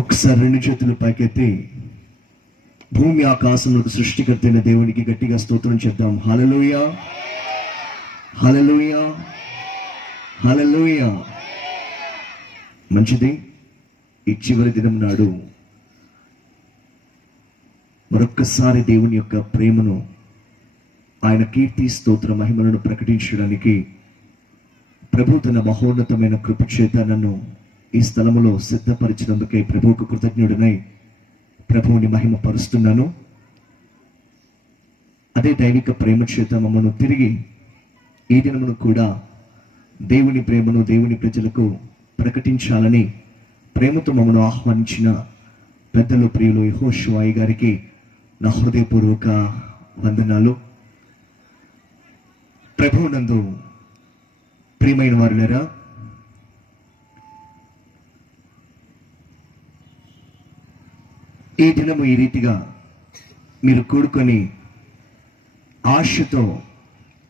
ఒకసారి రెండు చేతులు పైకెత్తి భూమి ఆకాశంలో సృష్టికర్త అయిన దేవునికి గట్టిగా స్తోత్రం చేద్దాం. హల్లెలూయా, హల్లెలూయా, హల్లెలూయా. మంచిది. ఈ చివరి దినం నాడు మరొక్కసారి దేవుని యొక్క ప్రేమను, ఆయన కీర్తి స్తోత్ర మహిమలను ప్రకటించడానికి ప్రభు తన మహోన్నతమైన కృప చేత నన్ను ఈ స్థలములో సిద్ధపరిచినందుకే ప్రభువుకు కృతజ్ఞుడినై ప్రభువుని మహిమ పరుస్తున్నాను. అదే దైవిక ప్రేమ చేత మమ్మను తిరిగి ఈ దినమును కూడా దేవుని ప్రేమను దేవుని ప్రజలకు ప్రకటించాలని ప్రేమతో మమ్మను ఆహ్వానించిన పెద్దలు ప్రియులు యెహోషువ గారికి నా హృదయపూర్వక వందనాలు. ప్రభువునందు ప్రియమైన వారులారా, ఈ దినము ఈ రీతిగా మీరు కూడుకొని ఆశతో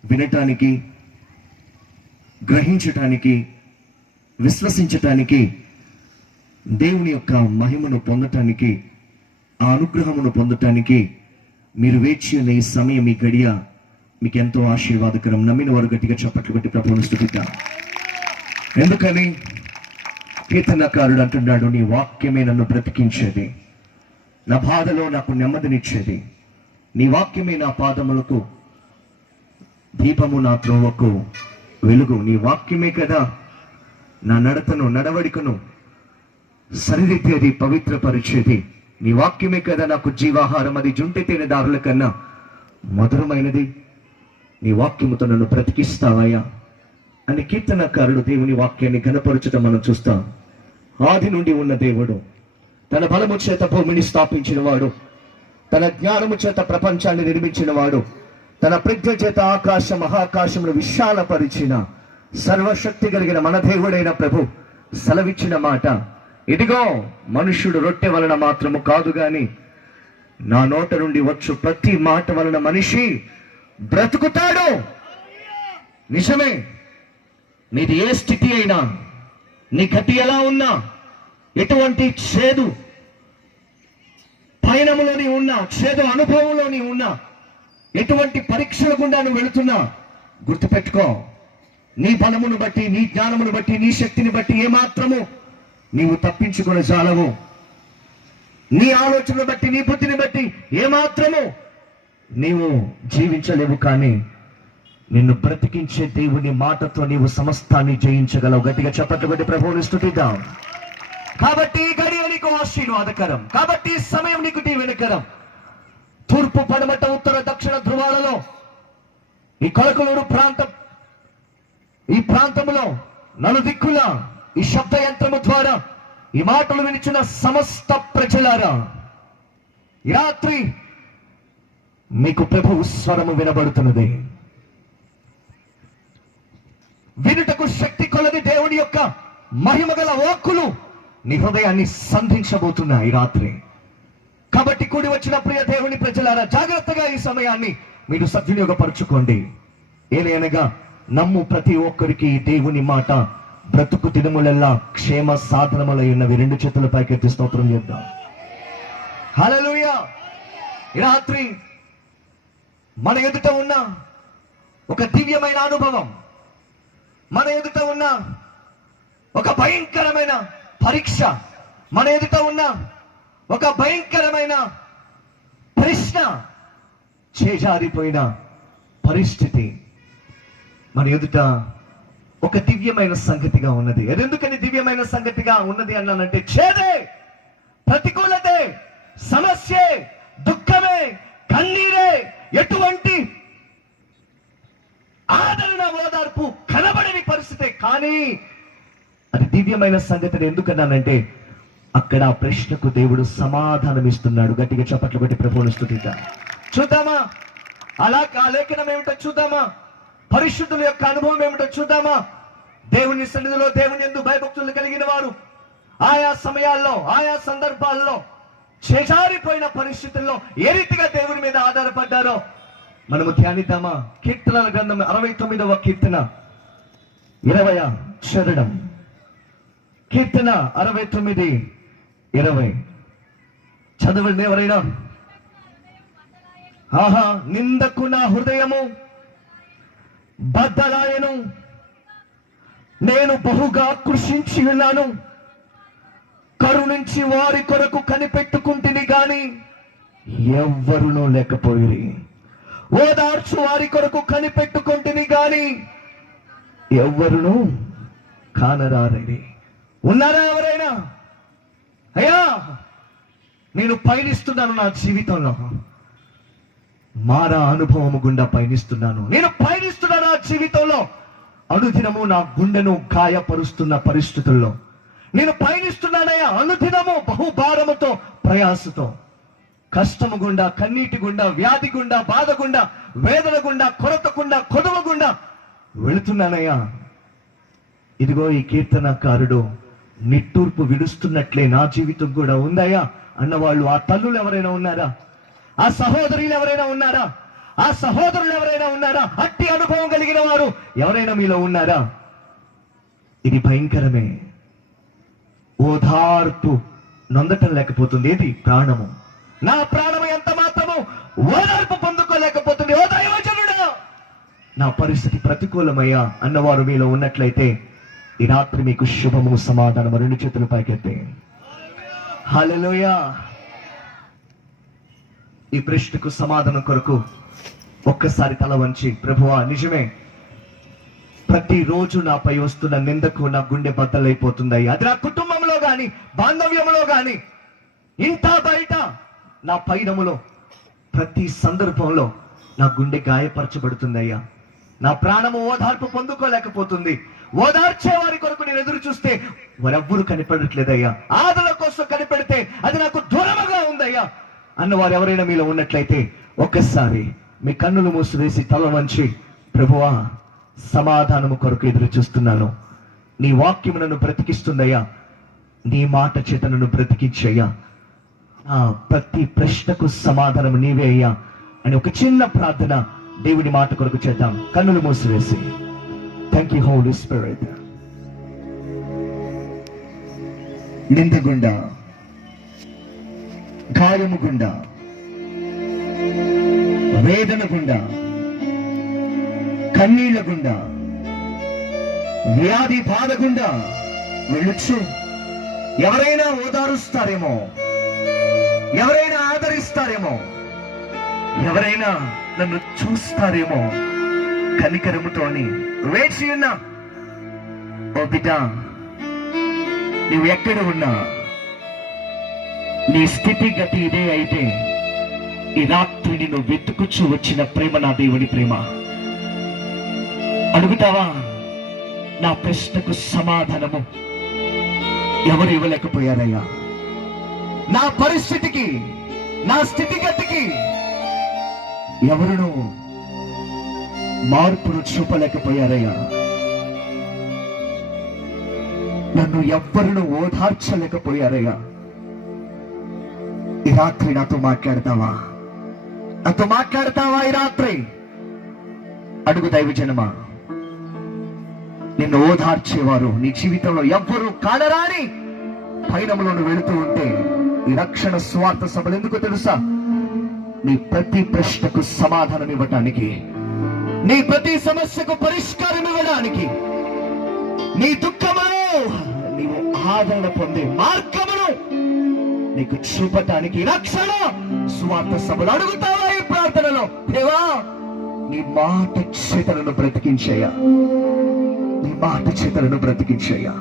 వినటానికి, గ్రహించటానికి, విశ్వసించటానికి, దేవుని యొక్క మహిమను పొందటానికి, ఆ అనుగ్రహమును పొందటానికి మీరు వేచి ఉన్న ఈ సమయం, ఈ గడియ మీకు ఎంతో ఆశీర్వాదకరం. నమ్మిన వారు గట్టిగా చప్పట్లు కొట్టి ప్రభువును స్తుతిద్దాం. ఎందుకని కీర్తనకారుడు అంటున్నాడు, నీ వాక్యమే నన్ను బ్రతికించేది, నా బాధలో నాకు నెమ్మదినిచ్చేది. నీ వాక్యమే నా పాదములకు దీపము, నా త్రోవకు వెలుగు. నీ వాక్యమే కదా నా నడతను, నడవడికను సరిదిద్దేది, పవిత్రపరిచేది. నీ వాక్యమే కదా నాకు జీవాహారం, అది జుంటి తేనె దారుల కన్నా మధురమైనది. నీ వాక్యముతో నన్ను బ్రతికిస్తావయ్యా అని కీర్తనకారుడు దేవుని వాక్యాన్ని ఘనపరచడం మనం చూస్తాం. ఆది నుండి ఉన్న దేవుడు, తన బలము చేత భూమిని స్థాపించిన వాడు, తన జ్ఞానము చేత ప్రపంచాన్ని నిర్మించిన వాడు, తన ప్రజ్ఞ చేత ఆకాశ మహాకాశమును విశాలపరిచిన సర్వశక్తి కలిగిన మన దేవుడైన ప్రభు సెలవిచ్చిన మాట, ఇదిగో మనుష్యుడు రొట్టె వలన మాత్రము కాదు గాని నా నోట నుండి వచ్చు ప్రతి మాట వలన మనిషి బ్రతుకుతాడు. నిజమే. నీది ఏ స్థితి అయినా, నీ గతి ఎలా ఉన్నా, ఎటువంటి చేదు పయనములోని ఉన్నా, చేదు అనుభవంలోని ఉన్నా, ఎటువంటి పరీక్షల గుండా నువ్వు వెళుతున్నా, గుర్తుపెట్టుకో, నీ బలమును బట్టి, నీ జ్ఞానమును బట్టి, నీ శక్తిని బట్టి ఏమాత్రము నీవు తప్పించుకుని చాలవు. నీ ఆలోచనను బట్టి, నీ బుద్ధిని బట్టి ఏమాత్రము నీవు జీవించలేవు. కానీ నిన్ను బ్రతికించే దేవుని మాటతో నీవు సమస్తాన్ని జయించగలవు. గట్టిగా చప్పట్లు కొట్టి ప్రభువుని స్తుతిద్దాం. కాబట్టి ఈ గడియ నీకు ఆశీర్వాదకరం. కాబట్టి ఈ సమయం నీకు దీవెనకరం. తూర్పు, పడమట, ఉత్తర, దక్షిణ ధ్రువాలలో ఈ కొలకలూరు ప్రాంతం, ఈ ప్రాంతంలో నలుదిక్కుల ఈ శబ్ద యంత్రము ద్వారా ఈ మాటలు వినిచిన సమస్త ప్రజలారా, ఈ రాత్రి మీకు ప్రభువు స్వరము వినబడుతున్నది. వినుటకు శక్తి కొలది దేవుని యొక్క మహిమగల వాక్కులు నీ హృదయాన్ని సంధించబోతున్నాయి రాత్రి. కాబట్టి కూడి వచ్చిన ప్రియ దేవుని ప్రజలారా, జాగ్రత్తగా ఈ సమయాన్ని మీరు సద్వినియోగపరచుకోండి. ఏలయనగా నమ్ము ప్రతి ఒక్కరికి దేవుని మాట బ్రతుకు దినములెల్లా క్షేమ సాధనములై ఉన్నవి. రెండు చేతుల పైకెత్తి స్తోత్రం చేద్దాం. హల్లెలూయా. ఈ రాత్రి మన ఎదుట ఉన్న ఒక దివ్యమైన అనుభవం, మన ఎదుట ఉన్న ఒక భయంకరమైన పరీక్ష, మన ఎదుట ఉన్న ఒక భయంకరమైన ప్రశ్న, చేజారిపోయిన పరిస్థితి మన ఎదుట ఒక దివ్యమైన సంగతిగా ఉన్నది. ఎందుకని దివ్యమైన సంగతిగా ఉన్నది అన్నానంటే, చేదే, ప్రతికూలతే, సమస్యే, దుఃఖమే, కన్నీరే, ఎటువంటి ఆదరణ, ఓదార్పు కనబడని పరిస్థితే. కానీ అది దివ్యమైన సంగతి. ఎందుకన్నానంటే అక్కడ ఆ ప్రశ్నకు దేవుడు సమాధానం ఇస్తున్నాడు. గట్టిగా చప్పట్లు కొట్టి ప్రభువుని స్తుతిద్దాం. చూద్దామా? అలా ఆ లేఖనం ఏమిటో చూద్దామా? పరిశుద్ధుల యొక్క అనుభవం ఏమిటో చూద్దామా? దేవుని సన్నిధిలో దేవుని యందు భయభక్తులు కలిగిన వారు ఆయా సమయాల్లో ఆయా సందర్భాల్లో చేజారిపోయిన పరిస్థితుల్లో ఏ రీతిగా దేవుని మీద ఆధారపడ్డారో మనము ధ్యానిద్దామా? కీర్తనల గ్రంథం 69వ కీర్తన 20వ చరణం. కీర్తన 69:20 చదవండి ఎవరైనా. ఆహా, నిందకు నా హృదయము బద్దలాయను, నేను బహుగా కృషించి ఉన్నాను. కరుణించి వారి కొరకు కనిపెట్టుకుంటుని గాని ఎవ్వరునూ లేకపోయి, ఓదార్చు వారి కొరకు కనిపెట్టుకుంటుని గాని ఎవ్వరునూ కానరారని. ఉన్నారా ఎవరైనా? అయ్యా, నేను పయనిస్తున్నాను, నా జీవితంలో మారా అనుభవము గుండా పయనిస్తున్నాను, నేను పయనిస్తున్నాను నా జీవితంలో. అనుదినము నా గుండెను గాయపరుస్తున్న పరిస్థితుల్లో నేను పయనిస్తున్నానయ్యా. అనుదినము బహుభారముతో, ప్రయాసతో, కష్టము గుండా, కన్నీటి గుండా, వ్యాధి గుండా, బాధ గుండా, వేదన గుండా, కొరత గుండా, కొదవ గుండా వెళుతున్నానయ్యా. ఇదిగో ఈ కీర్తనకారుడు నిట్టూర్పు విడుస్తున్నట్లే నా జీవితం కూడా ఉందయ్యా అన్నవాళ్ళు, ఆ తల్లులు ఎవరైనా ఉన్నారా? ఆ సహోదరులు ఎవరైనా ఉన్నారా? ఆ సహోదరులు ఎవరైనా ఉన్నారా? అట్టి అనుభవం కలిగిన వారు ఎవరైనా మీలో ఉన్నారా? ఇది భయంకరమే. ఓదార్పు నొందటం లేకపోతుంది. ఏది? ప్రాణము. నా ప్రాణము ఎంత మాత్రము ఓదార్పు పొందుకోలేకపోతుంది. ఓ దైవజనుడా, నా పరిస్థితి ప్రతికూలమయ్యా అన్నవారు మీలో ఉన్నట్లయితే ఈ రాత్రి మీకు శుభము, సమాధానము. రెండు చేతులు పైకెత్తే హల్లెలూయా. ఈ ప్రశ్నకు సమాధానం కొరకు ఒక్కసారి తల వంచి, ప్రభువా నిజమే, ప్రతిరోజు నాపై వస్తున్న నిందకు నా గుండె బద్దలైపోతుందయ్యా. అది నా కుటుంబంలో గాని, బాంధవ్యంలో గాని, ఇంట బయట, నా పైనములో, ప్రతి సందర్భంలో నా గుండె గాయపరచబడుతుందయ్యా. నా ప్రాణము ఓదార్పు పొందుకోలేకపోతుంది. ఓదార్చే వారి కొరకు నేను ఎదురు చూస్తే వారెవ్వరూ కనిపెడట్లేదయ్యా. ఆదరణ కోసం కనిపెడితే అది నాకు దూరముగా ఉందయ్యా అన్నవారు ఎవరైనా మీలో ఉన్నట్లయితే ఒక్కసారి మీ కన్నులు మూసివేసి తల వంచి, ప్రభువా సమాధానము కొరకు ఎదురు చూస్తున్నాను. నీ వాక్యము నన్ను బ్రతికిస్తుందయ్యా. నీ మాట చేత నన్ను బ్రతికించయ్యా. ప్రతి ప్రశ్నకు సమాధానం నీవే అయ్యా అని ఒక చిన్న ప్రార్థన దేవుని మాట కొరకు చేద్దాం. కన్నులు మూసివేసి. Thank you holy spirit. నింద గుండా, గాయము గుండా, వేదన గుండా, కన్నీళ్ల గుండా, వ్యాధి బాధ గుండా వెళ్ళొచ్చు. ఎవరైనా ఓదారుస్తారేమో, ఎవరైనా ఆదరిస్తారేమో, ఎవరైనా నన్ను చూస్తారేమో కనికరముతోని వేచి ఉన్నా. ఓ బిడ్డ, నువ్వు ఎక్కడ ఉన్నా, నీ స్థితిగతి ఇదే అయితే ఈ రాత్రి నిన్ను వెతుకుచూ వచ్చిన ప్రేమ నా దేవుని ప్రేమ. అడుగుతావా? నా ప్రశ్నకు సమాధానము ఎవరు ఇవ్వలేకపోయారయ్యా. నా పరిస్థితికి, నా స్థితిగతికి ఎవరును మార్పును చూపలేకపోయారయ్యా. నన్ను ఎవ్వరును ఓదార్చలేకపోయారయ్యా. ఈ రాత్రి నాతో మాట్లాడతావా? నాతో మాట్లాడతావా ఈ రాత్రి? అడుగు దైవజనమా. నిన్ను ఓదార్చేవారు నీ జీవితంలో ఎవ్వరూ కానరాని పయనంలో వెళుతూ ఉంటే ఈ రక్షణ స్వార్థ సభలు ఎందుకు తెలుసా? నీ ప్రతి ప్రశ్నకు సమాధానం ఇవ్వటానికి, నీ ప్రతి సమస్యకు పరిష్కారం ఇవ్వడానికి, నీ దుఃఖమును నీవు ఆదరణ పొందే మార్గమును నీకు చూపటానికి రక్షణ స్వార్థ సభలు. అడుగుతావా ఈ ప్రార్థనలో? దేవా, నీ మాట చేతలను బ్రతికించేయా, నీ మాట చేతలను బ్రతికించేయా.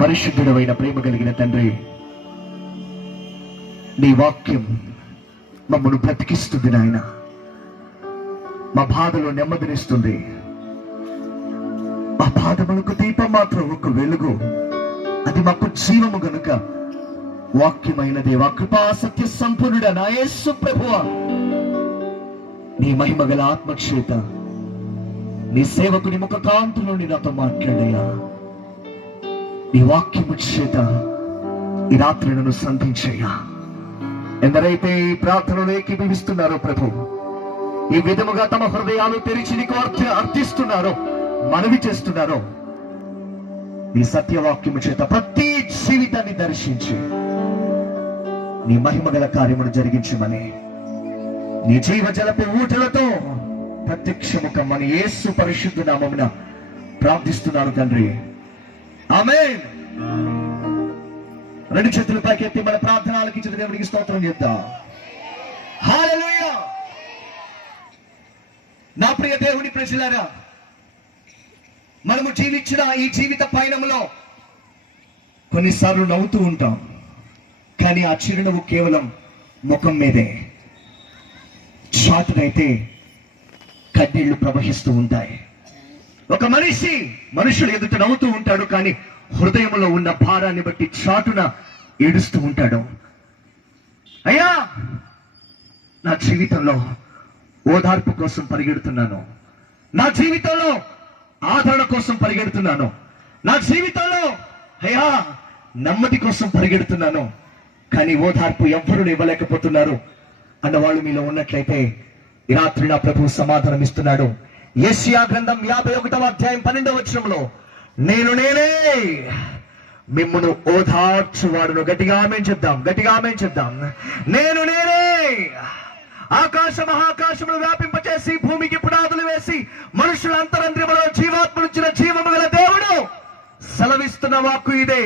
పరిశుద్ధుడమైన ప్రేమ కలిగిన తండ్రి, నీ వాక్యం మమ్మను బ్రతికిస్తుంది నాయన. మా బాధలో నెమ్మదినిస్తుంది. మా బాధ మనకు దీపం మాత్రం ఒక వెలుగు, అది మాకు జీవము గనుక వాక్యమైన దేవా, కృపా సత్య సంపూర్ణుడా నా యేసు ప్రభువా, నీ మహిమ గల ఆత్మక్షేత నీ సేవకుని ముఖ కాంతులో నాతో మాట్లాడయ్యా. నీ వాక్యము చేత ఈ రాత్రి నన్ను సంధించయ్యా. ఎందరైతే ఈ ప్రార్థనలో ఏకీభవిస్తున్నారో ప్రభు, ఈ విధముగా తమ హృదయాలు తెరిచి నీకు అర్థిస్తున్నారో, మనవి చేస్తున్నారో, నీ సత్యవాక్యము చేత ప్రతి జీవితాన్ని దర్శించి నీ మహిమ గల కార్యమును జరిగించమని నీ జీవజలపు ఊటలతో ప్రత్యక్షముఖమని యేసు పరిశుద్ధ నామమున ప్రార్థిస్తున్నాను తండ్రి. ఆమేన్. రెండు చేతులు పైకెత్తి మన ప్రార్థన ఆలకించిన దేవునికి స్తోత్రం చేద్దాం. హల్లెలూయా. నా ప్రియ దేవుని ప్రజలారా, మనము జీవించిన ఈ జీవిత పయనంలో కొన్నిసార్లు నవ్వుతూ ఉంటాం, కానీ ఆ చిరునవ్వు కేవలం ముఖం మీదే. చాటునైతే కన్నీళ్లు ప్రవహిస్తూ ఉంటాయి. ఒక మనుషుడు ఎదుట నవ్వుతూ ఉంటాడు, కానీ హృదయంలో ఉన్న భారాన్ని బట్టి చాటున ఏడుస్తూ ఉంటాడు. అయ్యా, నా జీవితంలో ఓదార్పు కోసం పరిగెడుతున్నాను, నా జీవితంలో ఆదరణ కోసం పరిగెడుతున్నాను, నా జీవితంలో అయ్యా నెమ్మది కోసం పరిగెడుతున్నాను, కానీ ఓదార్పు ఎవ్వరూ ఇవ్వలేకపోతున్నారు అన్నవాళ్ళు మీలో ఉన్నట్లయితే ఈ రాత్రి నా ప్రభువు సమాధానం ఇస్తున్నాడు. యెషయా గ్రంథం 51వ అధ్యాయం 12వ వచనంలో, నేనే మిమ్మును ఓదార్చువాడును. గట్టిగా ఆమేన్ చెప్దాం, గట్టిగా ఆమేన్ చెప్దాం. నేనే ఆకాశ మహాకాశమును వ్యాపింపచేసి భూమికి పునాదులు వేసి మనుషుల అంతరంద్రియములో జీవాత్మనిచ్చిన జీవము గల దేవుడు సెలవిస్తున్న వాక్కు ఇదే.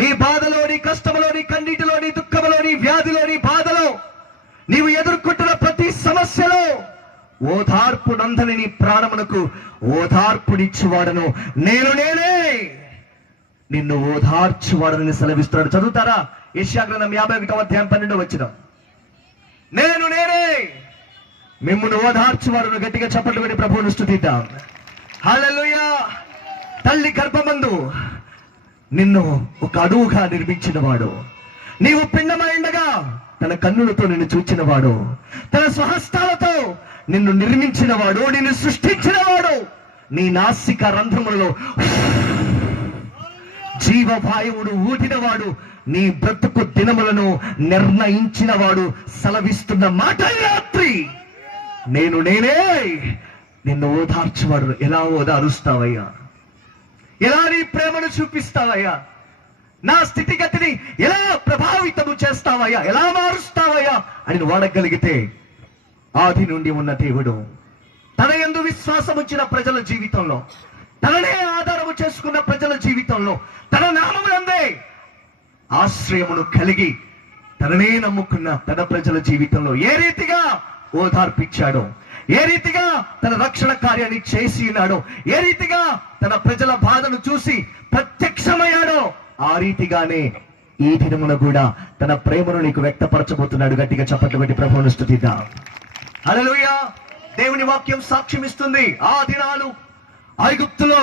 నీ బాధలో, నీ కష్టములో, నీ కన్నీటిలో, నీ దుఃఖములో, నీ వ్యాధిలో, నీ బాధలో, నీవు ఎదుర్కొంటున్న ప్రతి సమస్యలో ఓదార్పు నందని నీ ప్రాణమునకు ఓదార్పునిచ్చువాడను. నేనే నిన్ను ఓదార్చువాడని సెలవిస్తున్నాడు. చదువుతారా? యెషయా గ్రంథం 51వ అధ్యాయం 12వ వచనం. నేనే మిమ్మును ఓదార్చువాడను. గట్టిగా చప్పట్లు కొట్టి ప్రభువును స్తుతిద్దాం. హల్లెలూయా. తల్లి గర్భమందు నిన్ను ఒక అడుగుగా నిర్మించిన వాడు, నీవు పిండమైండగా తన కన్నులతో నిన్ను చూచిన వాడు, తన స్వహస్తాలతో నిన్ను నిర్మించిన వాడు, నిన్ను సృష్టించిన వాడు, నీ నాసిక రంధ్రములలో జీవవాయువుడు ఊదినవాడు, నీ బ్రతుకు దినములను నిర్ణయించిన వాడు సెలవిస్తున్న మాట రాత్రి. నేనే నిన్ను ఓదార్చువాడు. ఎలా ఓదారుస్తావయ్యా? ఎలా నీ ప్రేమను చూపిస్తావయ్యా? నా స్థితిగతిని ఎలా ప్రభావితము చేస్తావయ్యా? ఎలా మారుస్తావయ్యా అని నువ్వు అడగలిగితే, ఆది నుండి ఉన్న దేవుడు తన యందు విశ్వాసం ఉంచిన ప్రజల జీవితంలో, తననే ఆధారము చేసుకున్న ప్రజల జీవితంలో, తన నామమునందే ఆశ్రయమును కలిగి తననే నమ్ముకున్న తన ప్రజల జీవితంలో ఏ రీతిగా ఓదార్పిచ్చాడో, ఏ రీతిగా తన రక్షణ కార్యాన్ని చేసి ఉన్నాడో, ఏ రీతిగా తన ప్రజల బాధను చూసి ప్రత్యక్షమయ్యాడో, ఆ రీతిగానే ఈ దినమున కూడా తన ప్రేమను నీకు వ్యక్తపరచబోతున్నాడు. గట్టిగా చప్పట్లు పెట్టి ప్రభువును స్తుతిద్దాం. హల్లెలూయా. దేవుని వాక్యం సాక్ష్యం ఇస్తుంది. ఆ దినాలు ఐగుప్తులో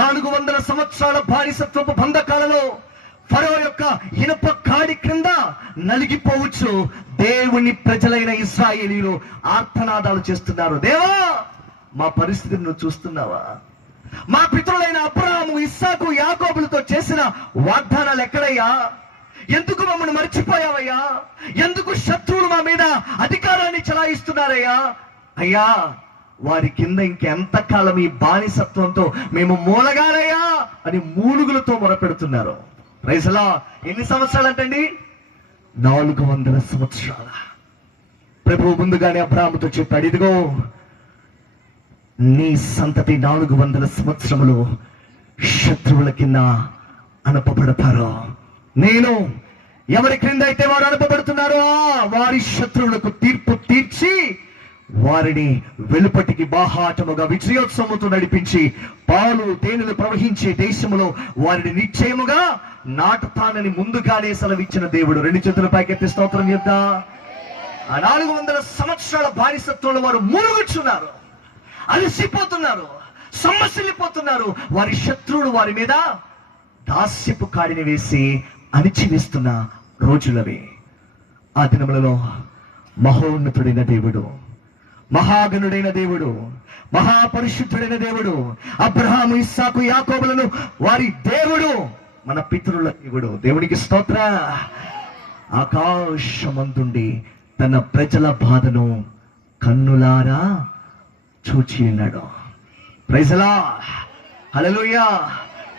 400 సంవత్సరాల బానిసత్వపు బంధకాలలో ఫరో యొక్క ఇనుప కాడి క్రింద నలిగిపోవచ్చు దేవుని ప్రజలైన ఇశ్రాయేలీయులు ఆర్తనాదాలు చేస్తున్నారు. దేవా, మా పరిస్థితిని నువ్వు చూస్తున్నావా? మా పితరులైన అబ్రహాము, ఇస్సాకు, యాకోబులతో చేసిన వాగ్దానాలు ఎక్కడయ్యా? ఎందుకు మమ్మల్ని మర్చిపోయావయ్యా? ఎందుకు శత్రువులు మా మీద అధికారాన్ని చలాయిస్తున్నారయ్యా? అయ్యా, వారి కింద ఇంకెంతకాలం ఈ బానిసత్వంతో మేము మూలగాలయ్యా అని మూలుగులతో మొరపెడుతున్నారు. రైసలా ఎన్ని సంవత్సరాలు అంటండి? 400 సంవత్సరాల. ప్రభువు ముందుగానే అబ్రహాముతో చెప్పాడు, ఇదిగో నీ సంతతి 400 సంవత్సరములు శత్రువుల కింద అనపబడతారు. నేను ఎవరి క్రింద అయితే వారు అనపబడుతున్నారో వారి శత్రువులకు తీర్పు తీర్చి వారిని వెలుపటికి బాహాటముగా విజయోత్సవముతో నడిపించి పాలు తేనెలు ప్రవహించే దేశములో వారిని నిశ్చయముగా నాటుతానని ముందుగానే సెలవిచ్చిన దేవుడు. 2 చేతుల పైకెత్తి స్తోత్రం చేద్దాం. ఆ 400 సంవత్సరాల బానిసత్వంలో వారు మూలుగుచున్నారు, అలసిపోతున్నారు, సొమ్మసిల్లిపోతున్నారు. వారి శత్రువుడు వారి మీద దాస్యపు కాడిని వేసి అణిచివేస్తున్న రోజులవి. ఆ దినములలో మహోన్నతుడైన దేవుడు మహాగణుడైన దేవుడు, మహాపరిశుద్ధుడైన దేవుడు, అబ్రహాము, ఇస్సాకు, యాకోబులను వారి దేవుడు, మన పితరుల దేవుడు. దేవునికి స్తోత్ర. ఆకాశమందుండి తన ప్రజల బాధను కన్నులారా చూచి ఉన్నాడు. Praise the Lord. హల్లెలూయా.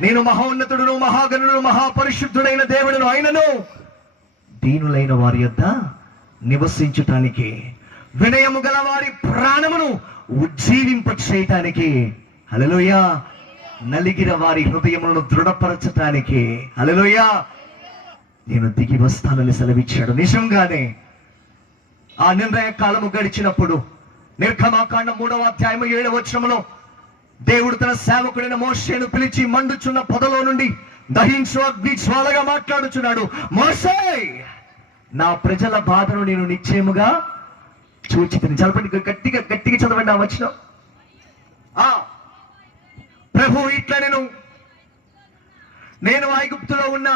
నేను మహోన్నతుడును, మహాగణుడు, మహాపరిశుద్ధుడైన దేవుడును, ఆయనను దీనులైన వారి యొద్ద నివసించటానికి, వినయము గల వారి ప్రాణమును ఉజ్జీవింప చేయటానికి, హల్లెలూయా, నలిగిన వారి హృదయములను దృఢపరచటానికి, హల్లెలూయా, నేను దిగి వస్తానని సెలవిచ్చాడు. నిజంగానే ఆ నిర్ణయ కాలము గడిచినప్పుడు నిర్గమాకాండం 3వ అధ్యాయము 7వ వచనములో దేవుడు తన సేవకుడైన మోషేను పిలిచి మండుచున్న పొదలో నుండి దహించు అగ్ని జ్వాలగా మాట్లాడుచున్నాడు. మోషే, నా ప్రజల బాధను నేను నిశ్చయముగా చూచితిని. చదవండి, గట్టిగా గట్టిగా చదవండి ఆ వచనం. ప్రభు ఇట్లా నేను ఐగుప్తులో ఉన్న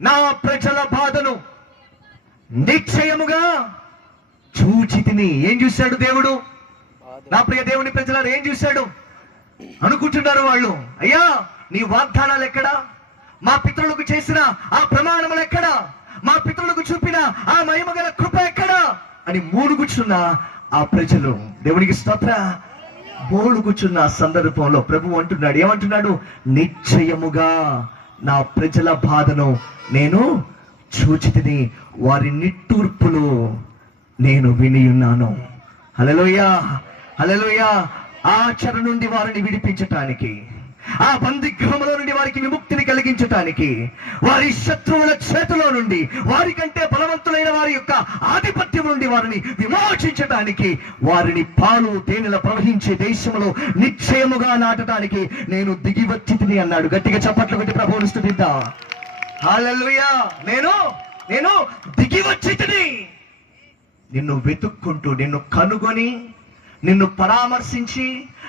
నా ప్రజల బాధను నిశ్చయముగా చూచితిని. ఏం చూశాడు దేవుడు? నా ప్రియ దేవుని ప్రజలారు ఏం చూశాడు అనుకుంటున్నారు వాళ్ళు? అయ్యా, నీ వాగ్దానాలు ఎక్కడా? మా పితరులకు చేసిన ఆ ప్రమాణములు ఎక్కడా? మా పితరులకు చూపిన ఆ మహిమగల కృప ఎక్కడా అని మూడుగుచున్న ఆ ప్రజలు, దేవునికి స్తోత్ర, మూడుగుచున్న సందర్భంలో ప్రభు అంటున్నాడు, ఏమంటున్నాడు? నిశ్చయముగా నా ప్రజల బాధను నేను చూచితిని, వారి నిట్టూర్పులు నేను వినియున్నాను. హల్లెలూయా, హల్లెలూయా. ఆ చెర నుండి వారిని విడిపించటానికి, ఆ బందిగృహంలో నుండి వారికి విముక్తిని కలిగించటానికి, వారి శత్రువుల చేతిలో నుండి, వారికంటే బలవంతులైన వారి యొక్క ఆధిపత్యం నుండి వారిని విమోచించటానికి, వారిని పాలు తేనెల ప్రవహించే దేశంలో నిశ్చయముగా నాటడానికి నేను దిగి వచ్చితిని అన్నాడు. గట్టిగా చప్పట్లు కొట్టి ప్రభువుని స్తుతిద్దాం. హల్లెలూయా. నేను దిగి వచ్చితిని. నిన్ను వెతుక్కుంటూ, నిన్ను కనుగొని, నిన్ను పరామర్శించి,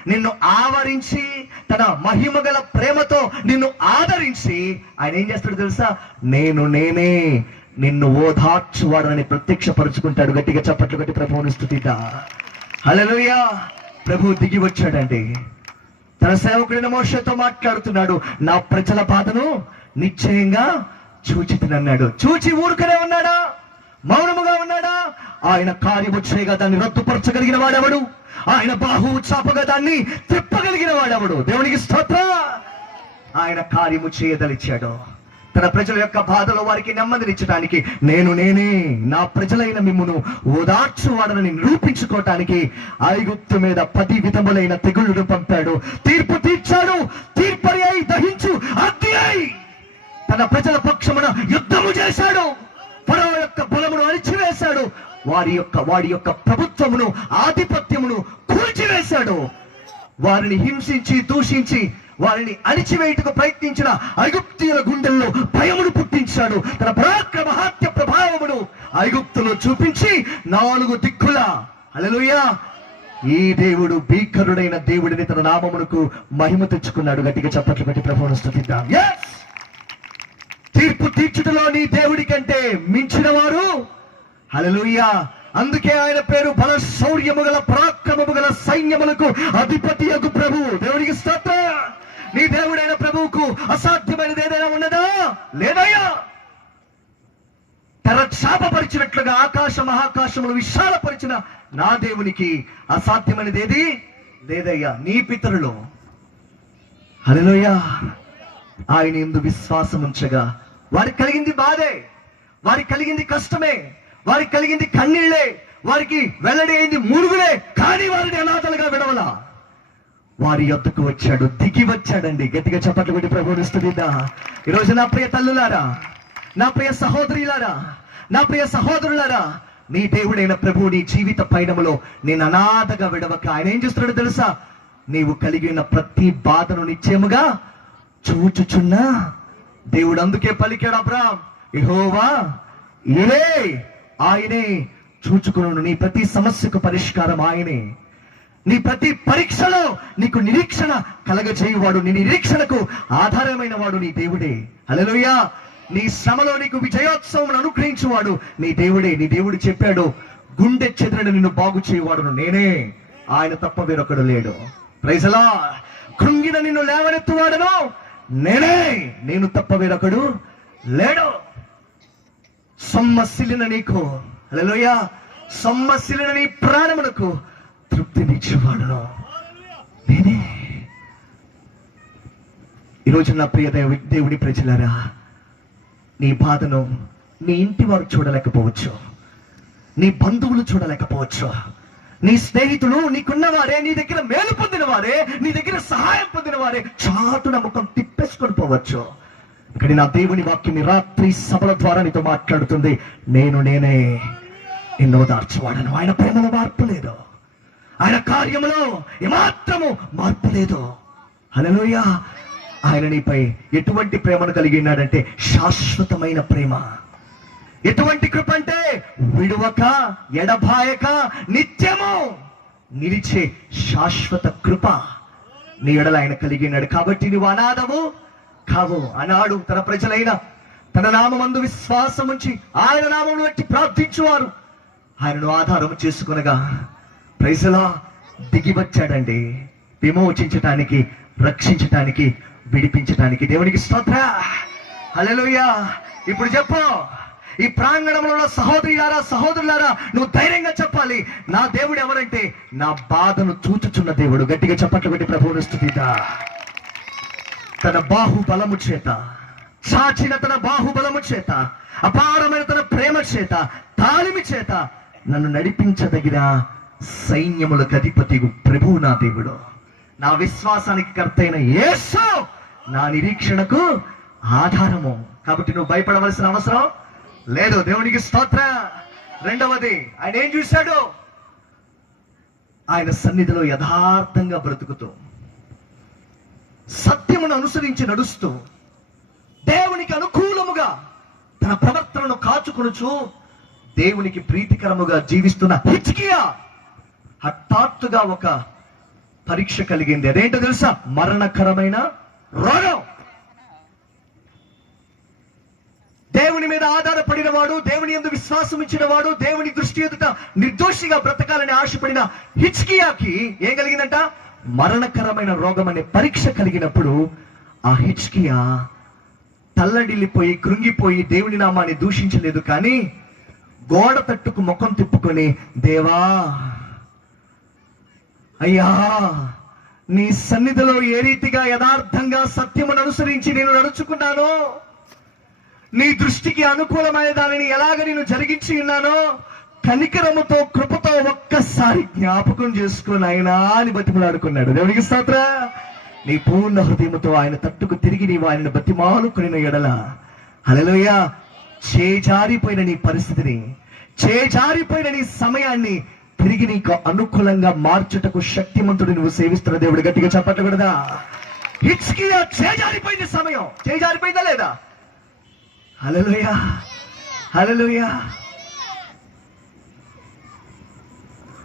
నిన్ను ఆవరించి, తన మహిమగల ప్రేమతో నిన్ను ఆదరించి ఆయన ఏం చేస్తాడు తెలుసా? నేనే నిన్ను ఓదార్చువాడని ప్రత్యక్షపరుచుకుంటాడు. గట్టిగా చప్పట్లు కొట్టి ప్రభువుని స్తుతిద్దాం. హల్లెలూయా. ప్రభు దిగి వచ్చాడండి. తన సేవకుడైన మోషేతో మాట్లాడుతున్నాడు. నా ప్రజల బాధను నిశ్చయంగా చూచితినన్నాడు. చూచి ఊరుకనే ఉన్నాడా? మౌనముగా ఉన్నాడా? ఆయన కార్యము చేయగా దాన్ని రద్దుపరచగలిగిన వాడెవడు? ఆయన బాహు చాపగా దాన్ని తిప్పగలిగిన వాడెవడు? దేవునికి స్తోత్ర. ఆయన కార్యము చేయదలిచాడు. తన ప్రజల యొక్క బాధలో వారికి నెమ్మదినిచ్చడానికి, నేనే నా ప్రజలైన మిమ్మును ఓదార్చువాడని నిరూపించుకోవటానికి ఐగుప్తు మీద 10 విధములైన తెగుళ్లను పంపాడు. తీర్పు తీర్చాడు. తీర్పరి అయి దహించు అగ్ని అయి తన ప్రజల పక్షమున యుద్ధము చేశాడు. ఫరో యొక్క బలమును అణిచివేశాడు. వారి యొక్క ప్రభుత్వమును, ఆధిపత్యమును కూల్చివేశాడు. వారిని హింసించి, దూషించి, వారిని అణిచివేయుటకు ప్రయత్నించిన ఐగుప్తీయుల గుండెల్లో భయమును పుట్టించాడు. తన పరాక్రమ మహాత్య ప్రభావమును ఐగుప్తులో చూపించి 4 దిక్కుల, హల్లెలూయా, ఈ దేవుడు భీకరుడైన దేవుడిని తన నామమునకు మహిమ తెచ్చుకున్నాడు. గట్టిగా చప్పట్లు పెట్టి ప్రభువును స్తుతిద్దాం. తీర్పు తీర్చుటలో నీ దేవుడి కంటే మించిన వారు, హల్లెలూయా. అందుకే ఆయన పేరు బల శౌర్యము గల, పరాక్రమము గల సైన్యములకు అధిపతియగు ప్రభువు. దేవుడికి స్తోత్ర. నీ దేవుడైన ప్రభువుకు అసాధ్యమైనది ఏదైనా ఉన్నదా? లేదయ్యా. తెర చాపపరిచినట్లుగా ఆకాశ మహాకాశములు విశాలపరిచిన నా దేవునికి అసాధ్యమైనది ఏది లేదయ్యా. నీ పితరులు, హల్లెలూయా, ఆయన యందు విశ్వాసం ఉంచగా వారికి కలిగింది బాధే, వారికి కలిగింది కష్టమే, వారికి కలిగింది కన్నీళ్లే, వారికి వెల్లడి అయింది మురుగులే. కానీ వారిని అనాథలుగా విడవలా. వారి యొద్దకు వచ్చాడు, దిగి వచ్చాడండి. గట్టిగా చప్పట్లు కొట్టి ప్రభువుని స్తుతిద్దాం. ఈరోజు నా ప్రియ తల్లులారా, నా ప్రియ సహోదరులారా, నా ప్రియ సహోదరులారా, నీ దేవుడైన ప్రభువు నీ జీవిత పయనములో నేను అనాథగా విడవక ఆయన ఏం చేస్తున్నాడో తెలుసా? నీవు కలిగి ఉన్న ప్రతి బాధను నిశ్చయముగా చూచుచున్నా దేవుడు. అందుకే పలికాడు అబ్రాహాం, యెహోవా ఇదే, ఆయనే చూచుకును. నీ ప్రతి సమస్యకు పరిష్కారం ఆయనే. నీ ప్రతి పరీక్షలో నీకు నిరీక్షణ కలగజేయువాడు, నీ నిరీక్షణకు ఆధారమైన వాడు నీ దేవుడే. హల్లెలూయా. నీ శ్రమలో నీకు విజయోత్సవం అనుగ్రహించువాడు నీ దేవుడే. నీ దేవుడు చెప్పాడు, గుండె చెదిరిన నిన్ను బాగు చేయవాడును నేనే, ఆయన తప్ప వేరొకడు లేడు. Praise the Lord. కృంగిన నిన్ను లేవనెత్తువాడును నేనే, నేను తప్ప వేరొకడు లేడు. సొమ్మసిల్లిన నీకు, హల్లెలూయా, సొమ్మసిల్లిన నీ ప్రాణమునకు తృప్తినిచ్చేవాడును నేనే. ఈరోజు నా ప్రియ దేవుని ప్రజలారా, నీ బాధను నీ ఇంటి వారు చూడలేకపోవచ్చు, నీ బంధువులు చూడలేకపోవచ్చు, నీ స్నేహితులు, నీకున్నవారే, నీ దగ్గర మేలు పొందిన వారే, నీ దగ్గర సహాయం పొందిన వారే చాటున ముఖం తిప్పేసుకొని పోవచ్చు. కానీ నా దేవుని వాక్యం ఈ రాత్రి సభల ద్వారా నీతో మాట్లాడుతుంది. నేనే నిన్ను దార్చువాడను. ఆయన ప్రేమలో మార్పు లేదు, ఆయన కార్యములో ఏమాత్రము మార్పు లేదు. హల్లెలూయా. ఆయన నీపై ఎటువంటి ప్రేమను కలిగి ఉన్నాడంటే శాశ్వతమైన ప్రేమ. ఎటువంటి కృప అంటే విడువక ఎడబాయక నిత్యము నిలిచే శాశ్వత కృప నీ ఎడల ఆయన కలిగి ఉన్నాడు. కాబట్టి నువ్వు అనాథవు కావు. అనాడు తన ప్రజలైన తన నామమందు విశ్వాసం ఉంచి ఆయన నామమును బట్టి ప్రార్థించువారు ఆయనను ఆధారం చేసుకొనగా ప్రైజ్ ది లార్డ్ దిగి వచ్చాడండి, విమోచించటానికి, రక్షించటానికి, విడిపించటానికి. దేవునికి స్తోత్రం. హల్లెలూయా. ఇప్పుడు చెప్పు, ఈ ప్రాంగణంలో ఉన్న సహోదరులారా, నువ్వు ధైర్యంగా చెప్పాలి, నా దేవుడు ఎవరంటే నా బాధను చూచుచున్న దేవుడు. గట్టిగా చప్పట్లు పెట్టి ప్రభువును స్తుతిద్దా. తన బాహుబలము చేత, చాచిన తన బాహుబలము చేత, అపారమైన తన ప్రేమ చేత, తాళిమి చేత నన్ను నడిపించదగిన సైన్యములకు అధిపతి ప్రభువు నా దేవుడు. నా విశ్వాసానికి కర్తైన యేసు నా నిరీక్షణకు ఆధారము. కాబట్టి నువ్వు భయపడవలసిన అవసరం లేదు. దేవునికి స్తోత్రం. రెండవది, ఆయన ఏం చూశాడు? ఆయన సన్నిధిలో యథార్థంగా బ్రతుకుతూ, సత్యమును అనుసరించి నడుస్తూ, దేవునికి అనుకూలముగా తన ప్రవర్తనను కాచుకొనుచు దేవునికి ప్రీతికరముగా జీవిస్తున్న హిజ్కియా హఠాత్తుగా ఒక పరీక్ష కలిగింది. అదేంటో తెలుసా? మరణకరమైన రోగం. దేవుని మీద ఆధారపడిన వాడు, దేవుని యందు విశ్వాసం ఇచ్చిన వాడు, దేవుని దృష్టి ఎదుట నిర్దోషిగా బ్రతకాలని ఆశపడిన హిజ్కియాకి ఏం కలిగిందంట? మరణకరమైన రోగం అనే పరీక్ష కలిగినప్పుడు ఆ హిజ్కియా తల్లడిల్లిపోయి, కృంగిపోయి దేవుని నామాన్ని దూషించలేదు, కానీ గోడ తట్టుకు ముఖం తిప్పుకొని, దేవా అయ్యా, నీ సన్నిధిలో ఏ రీతిగా యథార్థంగా సత్యమును అనుసరించి నేను నడుచుకున్నానో, నీ దృష్టికి అనుకూలమైన దానిని ఎలాగ నేను జరిగించి ఉన్నానో, కనికరముతో, కృపతో ఒక్కసారి జ్ఞాపకం చేసుకుని అయినా అని బతిమలాడుకున్నాడు. దేవునికి స్తోత్రం. నీ పూర్ణ హృదయముతో ఆయన తట్టుకు తిరిగి నీవు ఆయనను బతిమాలుకుని ఎడల, హల్లెలూయా, చేజారిపోయిన నీ పరిస్థితిని, చేజారిపోయిన నీ సమయాన్ని తిరిగి నీకు అనుకూలంగా మార్చుటకు శక్తిమంతుడు నువ్వు సేవిస్తున్న దేవుడు. గట్టిగా చెప్పట్లు కూడదా? హిజ్కియా చేజారిపోయింది సమయం. చేజారిపోయిందా లేదా? హల్లెలూయా, హల్లెలూయా.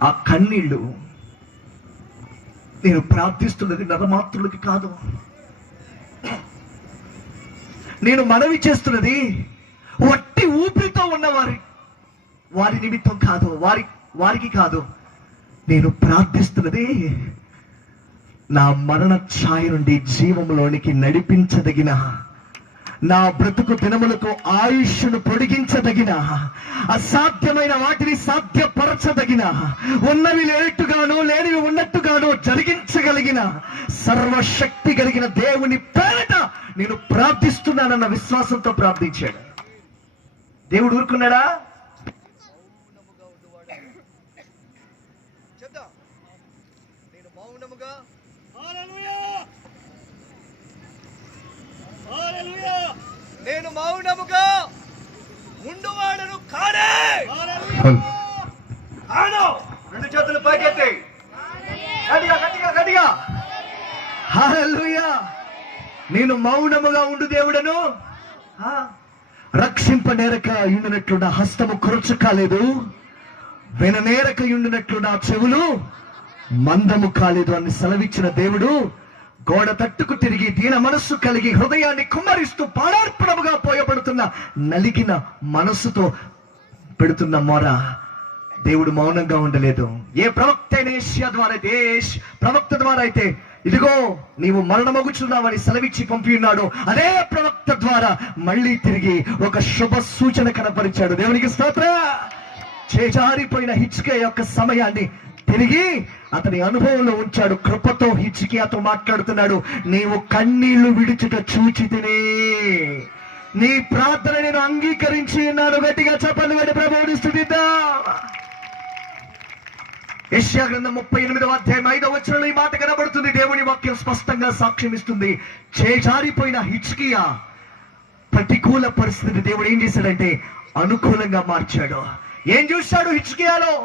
ఆ కన్నీళ్లు నేను ప్రార్థిస్తున్నది నరమాత్రులకి కాదు, నేను మనవి చేస్తున్నది వట్టి ఊపిరితో ఉన్నవారి వారి నిమిత్తం కాదు, వారికి కాదు. నేను ప్రార్థిస్తున్నది నా మరణ ఛాయ నుండి జీవంలోనికి నడిపించదగిన, నా బ్రతుకు దినములకు ఆయుష్ను పొడిగించదగిన, అసాధ్యమైన వాటిని సాధ్యపరచదగిన, ఉన్నవి లేనట్టుగానో లేనివి ఉన్నట్టుగానో జరిగించగలిగిన సర్వశక్తి కలిగిన దేవుని పేరిట నేను ప్రార్థిస్తున్నానన్న విశ్వాసంతో ప్రార్థించాడు. దేవుడు ఊరుకున్నాడా? నేను మౌనముగా ఉండువాడను కాడే. రెండు చేతులు పైకెత్తి గట్టిగా గట్టిగా గట్టిగా హల్లెలూయా. నేను మౌనముగా ఉండు దేవుడను, రక్షింపనేరక ఉండినట్లు నా హస్తము ఖర్చు కాలేదు, విననేరక ఉండినట్లు నా చెవులు మందము కాలేదు అని సెలవిచ్చిన దేవుడు గోడ తట్టుకు తిరిగి దీన మనస్సు కలిగి హృదయాన్ని కుమ్మరిస్తూ పాడార్పణముగా పోయబడుతున్న నలిగిన మనస్సుతో పెడుతున్న మొర దేవుడు మౌనంగా ఉండలేదు. ఏ ప్రవక్త అయిన యెషయా ద్వారా అయితే, ప్రవక్త ద్వారా అయితే ఇదిగో నీవు మరణమగుచున్నావని సెలవిచ్చి పంపి ఉన్నాడు, అదే ప్రవక్త ద్వారా మళ్ళీ తిరిగి ఒక శుభ సూచన కనపరిచాడు. దేవునికి స్తోత్రం. చేజారిపోయిన హిజ్కియా యొక్క సమయాన్ని తిరిగి అతని అనుభవంలో ఉంచాడు. కృపతో హిజ్కియాతో మాట్లాడుతున్నాడు. నీవు కన్నీళ్లు విడుచుట చూచితిని, నీ ప్రార్థన నేను అంగీకరించి ఉన్నాను. గట్టిగా చెప్పండి, గట్టి ప్రభువుని స్తుతిద్దాం. యెషయా గ్రంథం 38వ అధ్యాయం 5వ వచనంలో ఈ మాట కనబడుతుంది. దేవుని వాక్యం స్పష్టంగా సాక్ష్యం ఇస్తుంది. చేజారిపోయిన హిజ్కియా ప్రతికూల పరిస్థితిని దేవుడు ఏం చేశాడంటే అనుకూలంగా మార్చాడు. ఏం చూశాడు హిజ్కియాలో?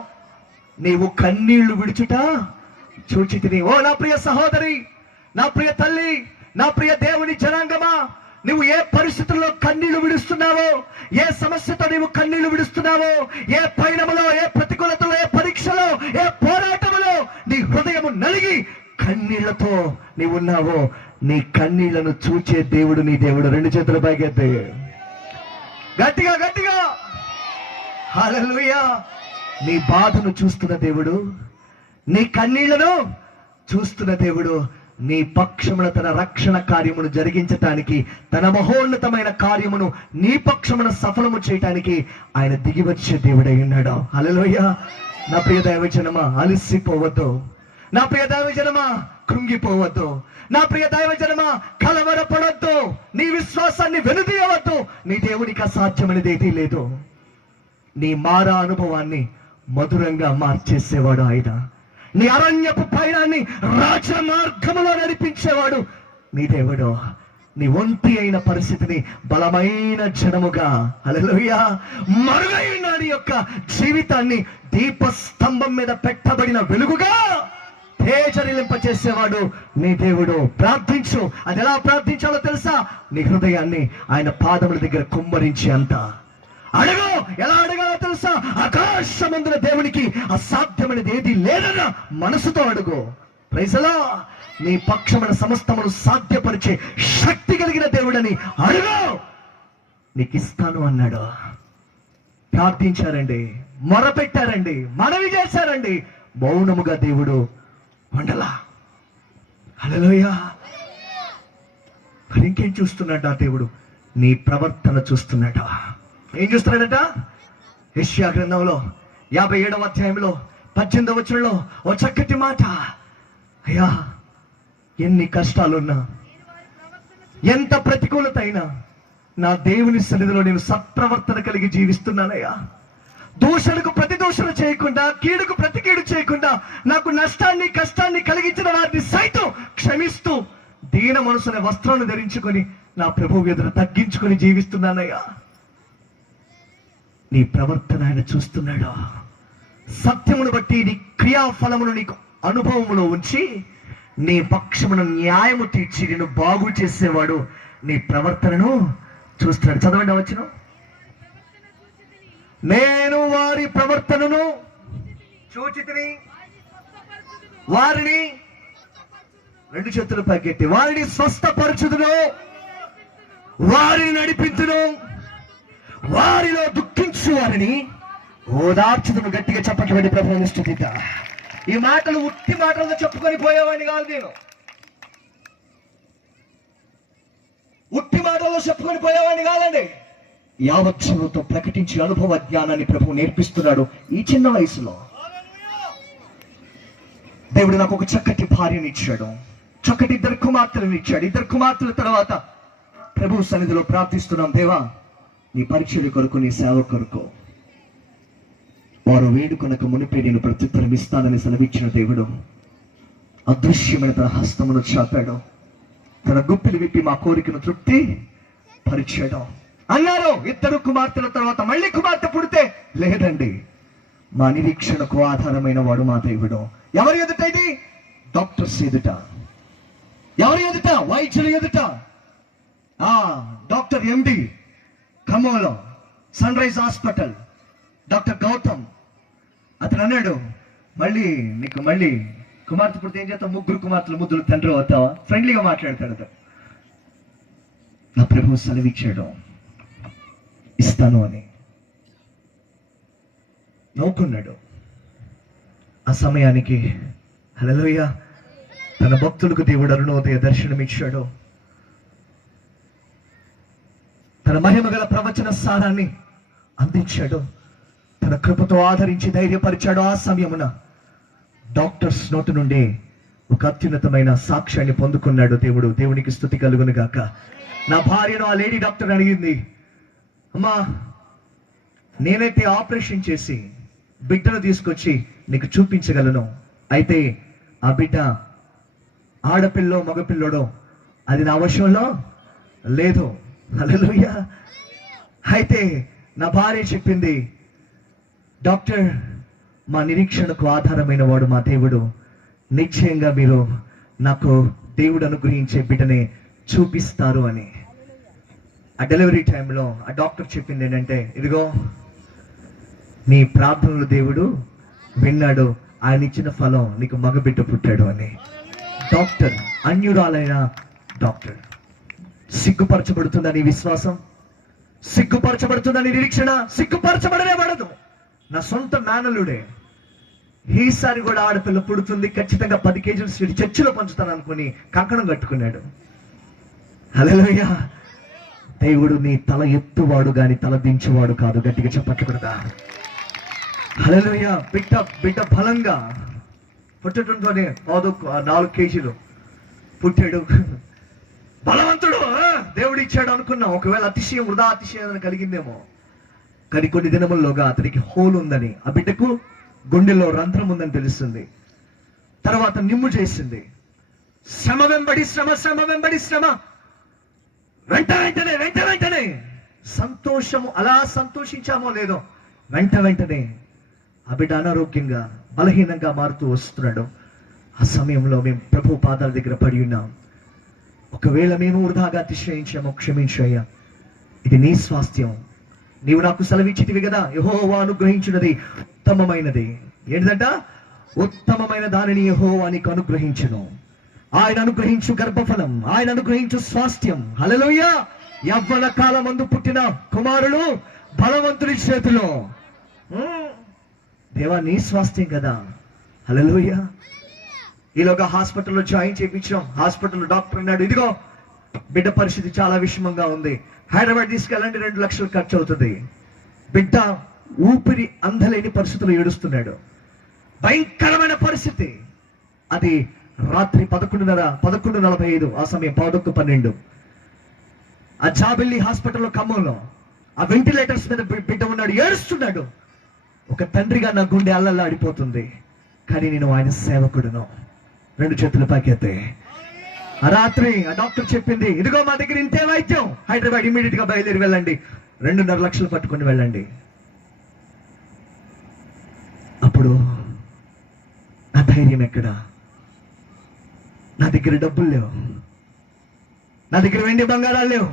నీవు కన్నీళ్లు విడుచుట చూచితిని. ఓ నా ప్రియ సహోదరి, నా ప్రియ తల్లి, నా ప్రియ దేవుని జనాంగమా, నువ్వు ఏ పరిస్థితుల్లో కన్నీళ్లు విడుస్తున్నావో, ఏ సమస్యతో నీవు కన్నీళ్లు విడుస్తున్నావో, ఏ పయనములో, ఏ ప్రతికూలతలో, ఏ పరీక్షలో, ఏ పోరాటములో నీ హృదయము నలిగి కన్నీళ్లతో నీవు ఉన్నావో, నీ కన్నీళ్లను చూచే దేవుడు నీ దేవుడు. రెండు చేతుల పైకెత్తి గట్టిగా గట్టిగా హల్లెలూయా. నీ బాధను చూస్తున్న దేవుడు, నీ కన్నీళ్లను చూస్తున్న దేవుడు నీ పక్షమున తన రక్షణ కార్యమును జరిగించటానికి, తన మహోన్నతమైన కార్యమును నీ పక్షమున సఫలము చేయటానికి ఆయన దిగి వచ్చే దేవుడై ఉన్నాడు. హల్లెలూయా. నా ప్రియ దైవజనమా, అలసిపోవద్దు. నా ప్రియ దైవజనమా, కృంగిపోవద్దు. నా ప్రియ దైవజనమా, కలవరపడొద్దు. నీ విశ్వాసాన్ని వెనుదీయవద్దు. నీ దేవునికి అసాధ్యమైనది ఏదీ లేదు. నీ మారా అనుభవాన్ని మధురంగా మార్చేసేవాడు ఆయన. నీ అరణ్యపు పయనాన్ని రాజమార్గములో నడిపించేవాడు నీ దేవుడు. నీ ఒంటి అయిన పరిస్థితిని బలమైన జనముగా, హల్లెలూయా, మరుగైన నీ యొక్క జీవితాన్ని దీపస్తంభం మీద పెట్టబడిన వెలుగుగా తేజరిలింపచేసేవాడు నీ దేవుడు. ప్రార్థించు. అది ఎలా ప్రార్థించాలో తెలుసా? నీ హృదయాన్ని ఆయన పాదముల దగ్గర కుమ్మరించి అంత అడుగు. ఎలా అడగాలో తెలుసా? ఆకాశమందున దేవునికి అసాధ్యమైనది ఏది లేదన్న మనసుతో అడుగు. Praise the Lord. నీ పక్షమైన సమస్తమును సాధ్యపరిచే శక్తి కలిగిన దేవుడని అడుగు. నీకు ఇస్తాను అన్నాడు. ప్రార్థించారండి, మొరపెట్టారండి, మనవి చేశారండి. మౌనముగా దేవుడు వండలా. హల్లెలూయా. మరి ఇంకేం చూస్తున్నాడు ఆ దేవుడు? నీ ప్రవర్తన చూస్తున్నాడు. ఏం చూస్తున్నాడట? యెషయా గ్రంథంలో 57వ అధ్యాయంలో 18వ వచనంలో ఓ చక్కటి మాట. అయ్యా, ఎన్ని కష్టాలున్నా, ఎంత ప్రతికూలత అయినా నా దేవుని సన్నిధిలో నేను సత్ప్రవర్తన కలిగి జీవిస్తున్నానయ్యా. దూషణకు ప్రతి దూషణ చేయకుండా, కీడుకు ప్రతి కీడు చేయకుండా, నాకు నష్టాన్ని కష్టాన్ని కలిగించిన వారిని సైతం క్షమిస్తూ దీన మనసునే వస్త్రాన్ని ధరించుకొని నా ప్రభువు ఎదుట తగ్గించుకొని జీవిస్తున్నానయ్యా. నీ ప్రవర్తన ఆయన చూస్తున్నాడు. సత్యమును బట్టి నీ క్రియాఫలమును నీకు అనుభవములో ఉంచి నీ పక్షమును న్యాయము తీర్చి నిన్ను బాగు చేసేవాడు నీ ప్రవర్తనను చూస్తున్నాడు. చదవండి వచనం. నేను వారి ప్రవర్తనను చూచితిని, వారిని, రెండు చేతులు పైకెత్తి, వారిని స్వస్థపరచుదును, వారిని నడిపించును, వారిలో దుఃఖించు వారిని ఓదార్చుదును. గట్టిగా చప్పట్లు పెట్టి ప్రభువుని స్తుతిద్దాం. ఈ మాటలు ఉట్టి మాటలతో చెప్పుకొని పోయేవాడిని కాదు నేను. ఉట్టి మాటల్లో చెప్పుకొని పోయేవాడిని కాదండి. యావత్సవంతో ప్రకటించి అనుభవ జ్ఞానాన్ని ప్రభువు నేర్పిస్తున్నాడు ఈ చిన్న వయసులో. దేవుడు నాకు ఒక చక్కటి భార్యని ఇచ్చాడు, చక్కటి 2 కుమార్తెలను ఇచ్చాడు. 2 కుమార్తెల తర్వాత ప్రభు సన్నిధిలో ప్రార్థిస్తున్నాం, దేవా నీ పరిచర్య కొరకు, నీ సేవ కొరకు వారు వేడుకొనక మునిపే నేను ప్రత్యుత్తరం ఇస్తానని సెలవిచ్చిన దేవుడు అదృశ్యమైన తన హస్తమును చాపాడు. తన గుప్పిలు విప్పి మా కోరికను తృప్తి పరిచాడు అన్నారు. 2 కుమార్తెల తర్వాత మళ్ళీ కుమార్తె పుడితే లేదండి, మా నిరీక్షణకు ఆధారమైన వాడు మా దేవుడు. ఎవరి ఎదుట ఇది? డాక్టర్స్ ఎదుట. ఎవరి ఎదుట? వైద్యుల ఎదుట. డాక్టర్ ఎండి ఖమ్మంలో Sunrise hospital doctor Gautam అతను అన్నాడు, నీకు మళ్ళీ కుమార్తె పుడితే ఏం చేస్తావు? 3 కుమార్తెలు ముద్దులు తండ్రి అవుతావా? ఫ్రెండ్లీగా మాట్లాడతాడు అతను. నా ప్రభువు సెలవిచ్చాడు ఇస్తాను అని. నవ్వుకున్నాడు. ఆ సమయానికి హల్లెలూయా తన భక్తులకు దేవుడు అరుణోదయ దర్శనం ఇచ్చాడు. తన మహిమ గల ప్రవచన సారాన్ని అందించాడు. తన కృపతో ఆదరించి ధైర్యపరిచాడు. ఆ సమయమున డాక్టర్స్ నోటి నుండి ఒక అత్యున్నతమైన సాక్ష్యాన్ని పొందుకున్నాడు దేవుడు. దేవునికి స్తుతి కలుగును గాక. నా భార్యను ఆ లేడీ డాక్టర్ అడిగింది, అమ్మా నేనైతే ఆపరేషన్ చేసి బిడ్డను తీసుకొచ్చి నీకు చూపించగలను, అయితే ఆ బిడ్డ ఆడపిల్లో మగపిల్లోడో అది నా వశంలో లేదు. హల్లెలూయా. అయితే నా భార్య చెప్పింది, డాక్టర్ మా నిరీక్షణకు ఆధారమైన వాడు మా దేవుడు, నిశ్చయంగా మీరు నాకు దేవుడు అనుగ్రహించే బిడ్డనే చూపిస్తారు అని. ఆ డెలివరీ టైంలో ఆ డాక్టర్ చెప్పింది ఏంటంటే, ఇదిగో నీ ప్రార్థనలు దేవుడు విన్నాడు, ఆయన ఇచ్చిన ఫలం నీకు మగబిడ్డ పుట్టాడు అని. Doctor అన్యురాలైన doctor. సిగ్గుపరచబడుతుందని విశ్వాసం, సిగ్గుపరచబడుతుందని నిరీక్షణ, సిగ్గుపరచబడనే పడదు. నా సొంత మేనలుడే ఈసారి కూడా ఆడపిల్ల పుడుతుంది, ఖచ్చితంగా 10 కేజీలు స్వీట్ చర్చిలో పంచుతాను అనుకుని కంకణం కట్టుకున్నాడు. హల్లెలూయా. దేవుడు నీ తల ఎత్తువాడు గాని తల దించువాడు కాదు. గట్టిగా చెప్పకూడదా? హల్లెలూయా. బిడ్డ బలంగా పుట్టడంతోనే 4 కేజీలు పుట్టాడు. బలవంతుడు దేవుడు ఇచ్చాడు అనుకున్నాం. ఒకవేళ అతిశయం వృధా అతిశయం కలిగిందేమో, కానీ కొన్ని దినముల్లోగా అతనికి హోల్ ఉందని, ఆ బిడ్డకు గుండెల్లో రంధ్రం ఉందని తెలుస్తుంది. తర్వాత నిమ్ము చేసింది. శ్రమ వెంబడి శ్రమ, శ్రమ వెంబడి శ్రమ, వెంటనే సంతోషము. అలా సంతోషించామో లేదో, వెంటనే ఆ బిడ్డ అనారోగ్యంగా బలహీనంగా మారుతూ వస్తున్నాడు. ఆ సమయంలో మేము ప్రభు పాదాల దగ్గర పడి ఉన్నాం. ఒకవేళ మేము వృధాగా అతిశయించామో క్షమించయ్యా, ఇది నీ స్వాస్థ్యం, నీవు నాకు సెలవిచ్చితివి కదా, యెహోవా అనుగ్రహించినది ఉత్తమమైనది. ఏంటంట? ఉత్తమమైన దానిని యెహోవా నీకు అనుగ్రహించును. ఆయన అనుగ్రహించు గర్భఫలం, ఆయన అనుగ్రహించు స్వాస్థ్యం. హల్లెలూయా. యవ్వన కాలమందు పుట్టిన కుమారులు బలవంతుడి చేతిలో. దేవా నీ స్వాస్థ్యం కదా. హల్లెలూయా. ఈలోగా హాస్పిటల్లో జాయిన్ చేయించాం. హాస్పిటల్లో డాక్టర్ అన్నాడు, ఇదిగో బిడ్డ పరిస్థితి చాలా విషమంగా ఉంది, హైదరాబాద్ తీసుకెళ్ళండి, 2 లక్షలు ఖర్చు అవుతుంది. బిడ్డ ఊపిరి అందలేని పరిస్థితులు ఏడుస్తున్నాడు. భయంకరమైన పరిస్థితి. అది రాత్రి 11:45 ఆ సమయం 11:12. ఆ జాబిల్లి హాస్పిటల్లో ఖమ్మంలో ఆ వెంటిలేటర్స్ మీద బిడ్డ ఉన్నాడు, ఏడుస్తున్నాడు. ఒక తండ్రిగా నా గుండె అల్లల్లాడిపోతుంది, కానీ నేను ఆయన సేవకుడును. 2 చేతులు పైకెత్తే. ఆ రాత్రి ఆ డాక్టర్ చెప్పింది, ఇదిగో మా దగ్గర ఇంతే వైద్యం, హైదరాబాద్ ఇమీడియట్ గా బయలుదేరి వెళ్ళండి, 2.5 లక్షలు పట్టుకొని వెళ్ళండి. అప్పుడు నా ధైర్యం ఎక్కడ? నా దగ్గర డబ్బులు లేవు, నా దగ్గర వెండి బంగారాలు లేవు,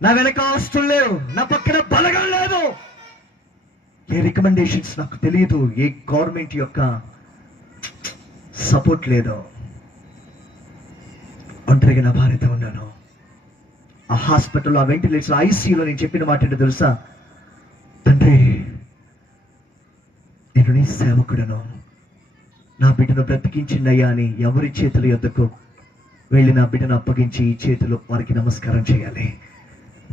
నా వెనక ఆస్తులు లేవు, నా పక్కన బలగం లేదు, ఏ రికమెండేషన్స్ నాకు తెలియదు, ఏ గవర్నమెంట్ యొక్క సపోర్ట్ లేదు. ఒంటరిగా నా భార్యతో ఉన్నాను. ఆ హాస్పిటల్లో, ఆ వెంటిలేటర్స్, ఐసీయూలో నేను చెప్పిన మాట ఏంటో తెలుసా? తండ్రి, నేను నీ సేవకుడను, నా బిడ్డను బ్రతికించిందయ్యా అని ఎవరి చేతుల యొద్దకు వెళ్ళి నా బిడ్డను అప్పగించి ఈ చేతులు వారికి నమస్కారం చేయాలి.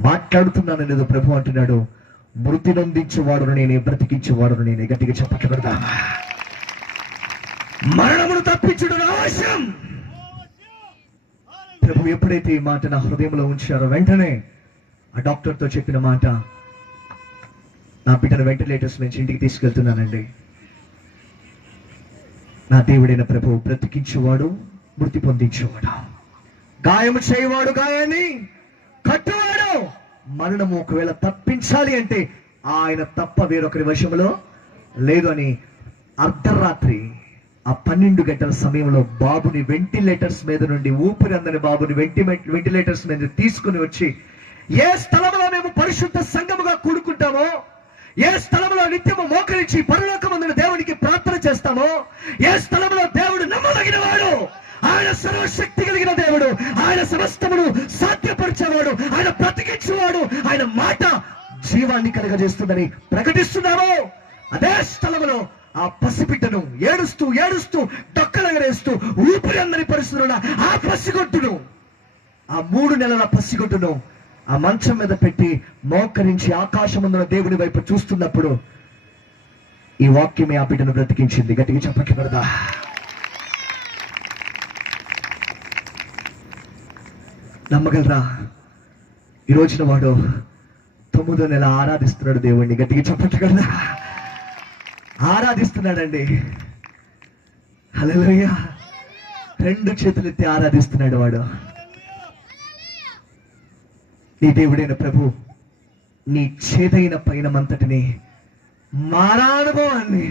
మాట్లాడుతున్నాను లేదో ప్రభు అంటున్నాడు, మృతి నొందించేవాడును నేనే, బ్రతికించేవాడును నేనే. గట్టిగా చెప్పకూడదా? మరణమును తప్పించుడు నా అవసరం. ప్రభు ఎప్పుడైతే ఈ మాట నా హృదయంలో ఉంచారో, వెంటనే ఆ డాక్టర్తో చెప్పిన మాట, నా బిడ్డను వెంటిలేటర్స్ నుంచి ఇంటికి తీసుకెళ్తున్నానండి. నా దేవుడైన ప్రభు బ్రతికించేవాడు, మృతి పొందించేవాడు, గాయము చేయవాడు, గాయాన్ని కట్టువాడు. మరణము ఒకవేళ తప్పించాలి అంటే ఆయన తప్ప వేరొకరి వశములో లేదు అని అర్ధరాత్రి ఆ 12 గంటల సమయంలో బాబుని వెంటిలేటర్స్ మీద నుండి, ఊపిరి అందని బాబుని వెంటిలేటర్స్ మీద తీసుకుని వచ్చి, ఏ స్థలంలో మేము పరిశుద్ధ సంఘముగా కూడుకుంటామో, ఏ స్థలంలో నిత్యము మోకరించి పరలోకమందున దేవునికి ప్రార్థన చేస్తామో, ఏ స్థలంలో దేవుడు నమ్మదగిన వాడు, ఆయన సర్వశక్తి కలిగిన దేవుడు, ఆయన సమస్తమును సాధ్యపరిచేవాడు, ఆయన బ్రతికించేవాడు, ఆయన మాట జీవాన్ని కలుగజేస్తుందని ప్రకటిస్తున్నాము, అదే స్థలంలో ఆ పసిబిడ్డను ఏడుస్తూ ఏడుస్తూ డొక్కలగరేస్తూ ఊపిరి అందని పరిస్థితున్న ఆ పసిగొట్టును, ఆ 3 నెలల పసిగొట్టును ఆ మంచం మీద పెట్టి మోకరించి ఆకాశమందున దేవుని వైపు చూస్తున్నప్పుడు ఈ వాక్యమే ఆ బిడ్డను బ్రతికించింది. గట్టిగా చెప్పకూడదా? నమ్మగలరా? ఈ రోజున వాడు 9వ నెల ఆరాధిస్తున్నాడు దేవుణ్ణి. గట్టిగా చెప్పకూడదా? ఆరాధిస్తున్నాడండి. హల్లెలూయా. 2 చేతులెత్తి ఆరాధిస్తున్నాడు వాడు. నీ దేవుడైన ప్రభు నీ చేదైన పైనమంతటిని మారానుభవాన్ని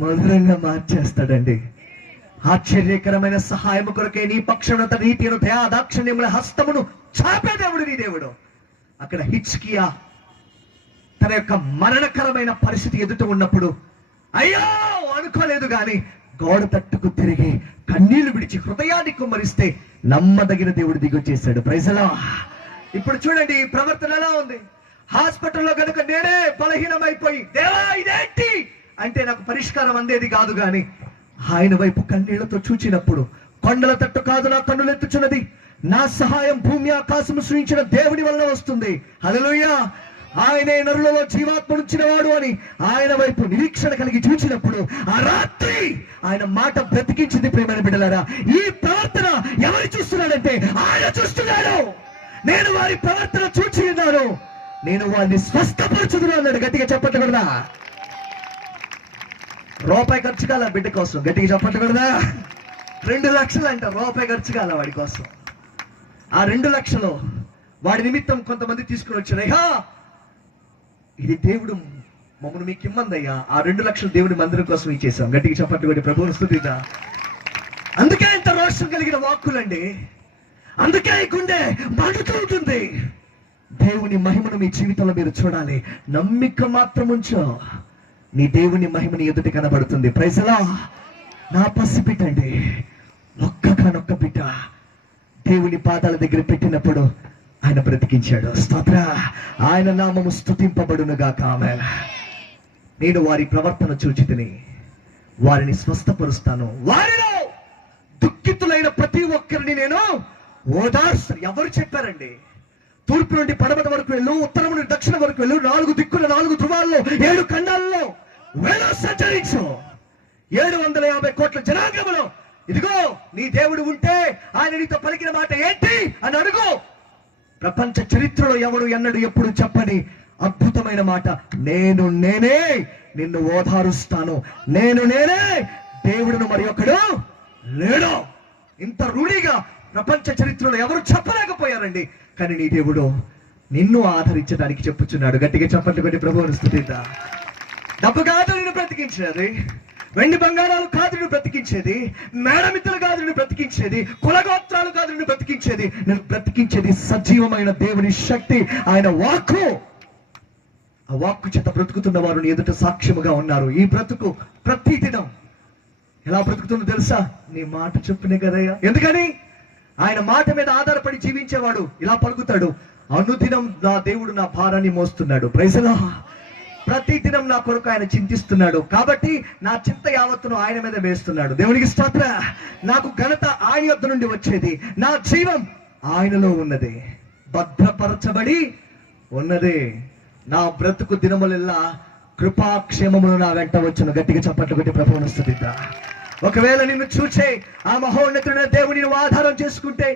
మధురంగా మార్చేస్తాడండి. ఆశ్చర్యకరమైన సహాయం కొరకే నీ పక్షమునంత నీతిను దయా దాక్షిణ్యముల హస్తమును చాపే దేవుడు నీ దేవుడు. అక్కడ హిజ్కియా తన యొక్క మరణకరమైన పరిస్థితి ఎదుట ఉన్నప్పుడు అయ్యో అనుకోలేదు గాని గోడ తట్టుకు తిరిగి కన్నీళ్లు విడిచి హృదయాన్ని కుమ్మరిస్తే నమ్మదగిన దేవుడు దిగొచ్చేశాడు. ప్రైజలా. ఇప్పుడు చూడండి ఈ ప్రవర్తన ఎలా ఉంది. హాస్పిటల్లో కనుక నేనే బలహీనమైపోయి దేవా ఇదేంటి అంటే నాకు పరిష్కారం అందేది కాదు గాని ఆయన వైపు కన్నీళ్లతో చూచినప్పుడు కొండల తట్టు కాదు నా కన్నులు ఎత్తుచున్నది, నా సహాయం భూమి ఆకాశము సృష్టించిన దేవుని వల్ల వస్తుంది. హల్లెలూయా. ఆయనే నరులలో జీవాత్మనుంచిన వాడు అని ఆయన వైపు నిరీక్షణ కలిగి చూచినప్పుడు ఆ రాత్రి ఆయన మాట బ్రతికించింది. ప్రియమైన బిడ్డలారా, ఈ ప్రవర్తన ఎవరు చూస్తున్నాడంటే ఆయన చూస్తున్నాడు. నేను వారి ప్రవర్తన చూచి ఉన్నాను, నేను వారిని స్వస్థపరచుదును అన్నాడు. గట్టిగా చెప్పట్లేకూడదా? రూపాయి ఖర్చు కాల బిడ్డ కోసం. గట్టిగా చెప్పట్లేకూడదా? 2 లక్షలు అంట రూపాయి ఖర్చు కాల వాడి కోసం. ఆ 2 లక్షలు వాడి నిమిత్తం కొంతమంది తీసుకుని వచ్చారు. అయ్యా ఇది దేవుడు మమ్మల్ని మీకు ఇమ్మందయ్యా, ఆ 2 లక్షలు దేవుడి మందిరం కోసం ఇచ్చేసాం. గట్టిగా చెప్పట్లేదు ప్రభువుని స్తుతిద్దాం. అందుకే ఇంత రోషం కలిగిన వాక్కులండి, అందుకే ఈ గుండె మండుతూ ఉంటుంది. దేవుని మహిమను మీ జీవితంలో మీరు చూడాలి. నమ్మిక మాత్రం ఉంచో, నీ దేవుని మహిమని ఎదుటి కనబడుతుంది. ప్రైజలా. నా పసిబిడ్డండి, ఒక్కగానొక్క బిడ్డ దేవుని పాదాల దగ్గర పెట్టినప్పుడు ఆయన బ్రతికించాడు. స్తోత్ర. ఆయన నామము స్తుతింపబడునుగాక. ఆమేన్. నేను వారి ప్రవర్తన చూచితిని, వారిని స్వస్థపరుస్తాను, వారిలో దుఃఖితులైన ప్రతి ఒక్కరిని నేను ఓదార్సు. ఎవరు చెప్పారండి? తూర్పు నుండి పడమట వరకు వెళ్ళు, ఉత్తరం నుండి దక్షిణ వరకు వెళ్ళు, 4 దిక్కుల 4 ధృవాల్లో 7 ఖండాల్లో వెళ్ళు, సంచరించు. 750 కోట్ల జనాంగములో ఇదిగో నీ దేవుడు ఉంటే ఆయన నీతో పలికిన మాట ఏంటి అని అడుగు. ప్రపంచ చరిత్రలో ఎవడు ఎన్నడు ఎప్పుడు చెప్పని అద్భుతమైన మాట, నేనే నిన్ను ఓదారుస్తాను, నేనే దేవుడును మరి ఒకడు లేడు. ఇంత రూఢిగా ప్రపంచ చరిత్రలో ఎవరు చెప్పలేకపోయారండి. కానీ నీ దేవుడు నిన్ను ఆదరించడానికి చెప్పుచున్నాడు. గట్టిగా చెప్పట్లు కొట్టి ప్రభువుని స్తుతిద్దాం. డబ్బు కాదు నిన్ను బ్రతికించేది, వెండి బంగారాలు కాదు నిన్ను బ్రతికించేది, మేడమిత్తులు కాదు నిన్ను బ్రతికించేది, కులగోత్రాలు కాదు నిన్ను బ్రతికించేది. నిన్ను బ్రతికించేది సజీవమైన దేవుని శక్తి, ఆయన వాక్కు. ఆ వాక్కు చేత బ్రతుకుతున్న వారు నీ ఎదుట సాక్ష్యముగా ఉన్నారు. ఈ బ్రతుకు ప్రతిదినం ఎలా బ్రతుకుతుందో తెలుసా? నీ మాట చెప్పునే కదయ్యా. ఎందుకని? ఆయన మాట మీద ఆధారపడి జీవించేవాడు ఇలా పలుకుతాడు, అనుదినం నా దేవుడు నా భారాన్ని మోస్తున్నాడు. ప్రైజలా. ప్రతి దినం నా కొరకు ఆయన చింతిస్తున్నాడు, కాబట్టి నా చింత యావత్తును ఆయన మీద వేస్తున్నాడు. దేవునికి స్తోత్ర. నాకు ఘనత ఆయన యొద్ద నుండి వచ్చేది, నా జీవం ఆయనలో ఉన్నది, భద్రపరచబడి ఉన్నది. నా బ్రతుకు దినములెల్లా కృపాక్షేమములు నా వెంట వచ్చును. గట్టిగా చప్పట్లు కొట్టి ప్రభువుని స్తుతిద్దాం. ఒకవేళ నిన్ను చూచే ఆ మహోన్నతుడైన దేవుని ఆధారం చేసుకుంటే,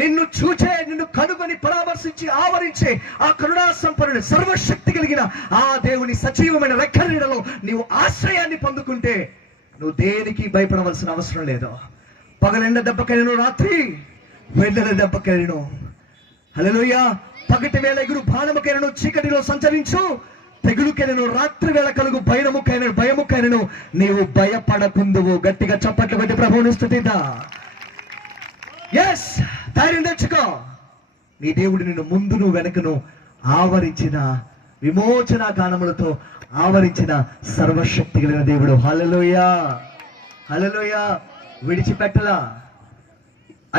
నిన్ను చూచే, నిన్ను కనుగొని పరామర్శించి ఆవరించే ఆ కరుణా సంపన్నుడు, సర్వశక్తి కలిగిన ఆ దేవుని సజీవమైన రెక్కల నీడలో నీవు ఆశ్రయాన్ని పొందుకుంటే నువ్వు దేనికి భయపడవలసిన అవసరం లేదు. పగలెండ దెబ్బకైనను, రాత్రి వెన్నెల దెబ్బకైనను. హల్లెలూయా. పగటి వేళ ఎగురు బాణముకైనను, చీకటిలో సంచరించు తెగులుకైనను, రాత్రి వేళ కలుగు భయముకైనను నీవు భయపడకుందువు. గట్టిగా చప్పట్లు కొట్టి ప్రభువుని స్తుతిద్దాం. ఎస్, ధైర్యం తెచ్చుకో. నీ దేవుడు నిన్ను ముందును వెనకను ఆవరించిన విమోచన గానములతో ఆవరించిన సర్వశక్తి కలిగిన దేవుడు. హల్లెలూయా. హల్లెలూయా. విడిచిపెట్టలా.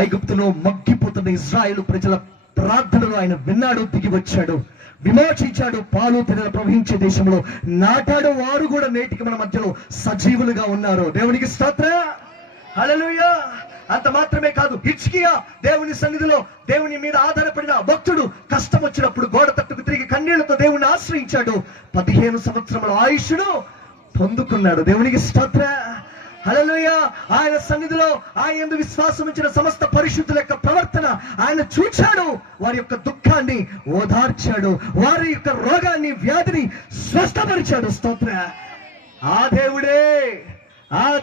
ఐగుప్తులో మగ్గిపోతున్న ఇశ్రాయేలు ప్రజల ప్రార్థనలు ఆయన విన్నాడు, దిగి వచ్చాడు. విమోచించాడు, పాలు తేనెలు ప్రవహించే దేశంలో నాటాడు. వారు కూడా నేటికి మన మధ్యలో సజీవులుగా ఉన్నారు. దేవునికి స్తోత్రం. హల్లెలూయా. అంత మాత్రమే కాదు, హిజ్కియా దేవుని సన్నిధిలో దేవుని మీద ఆధారపడిన భక్తుడు కష్టం వచ్చినప్పుడు గోడ తట్టుకు తిరిగి కన్నీళ్లతో దేవుని ఆశ్రయించాడు. 15 సంవత్సరముల ఆయుష్ను పొందుకున్నాడు. దేవునికి స్తోత్రం. హల్లెలూయా. ఆయన సన్నిధిలో ఆయన యందు విశ్వాసం ఉంచిన సమస్త పరిశుద్ధుల యొక్క ప్రవర్తన ఆయన చూచాడు. వారి యొక్క దుఃఖాన్ని ఓదార్చాడు, వారి యొక్క రోగాన్ని వ్యాధిని స్వస్థపరిచాడు. స్తోత్రం. ఆ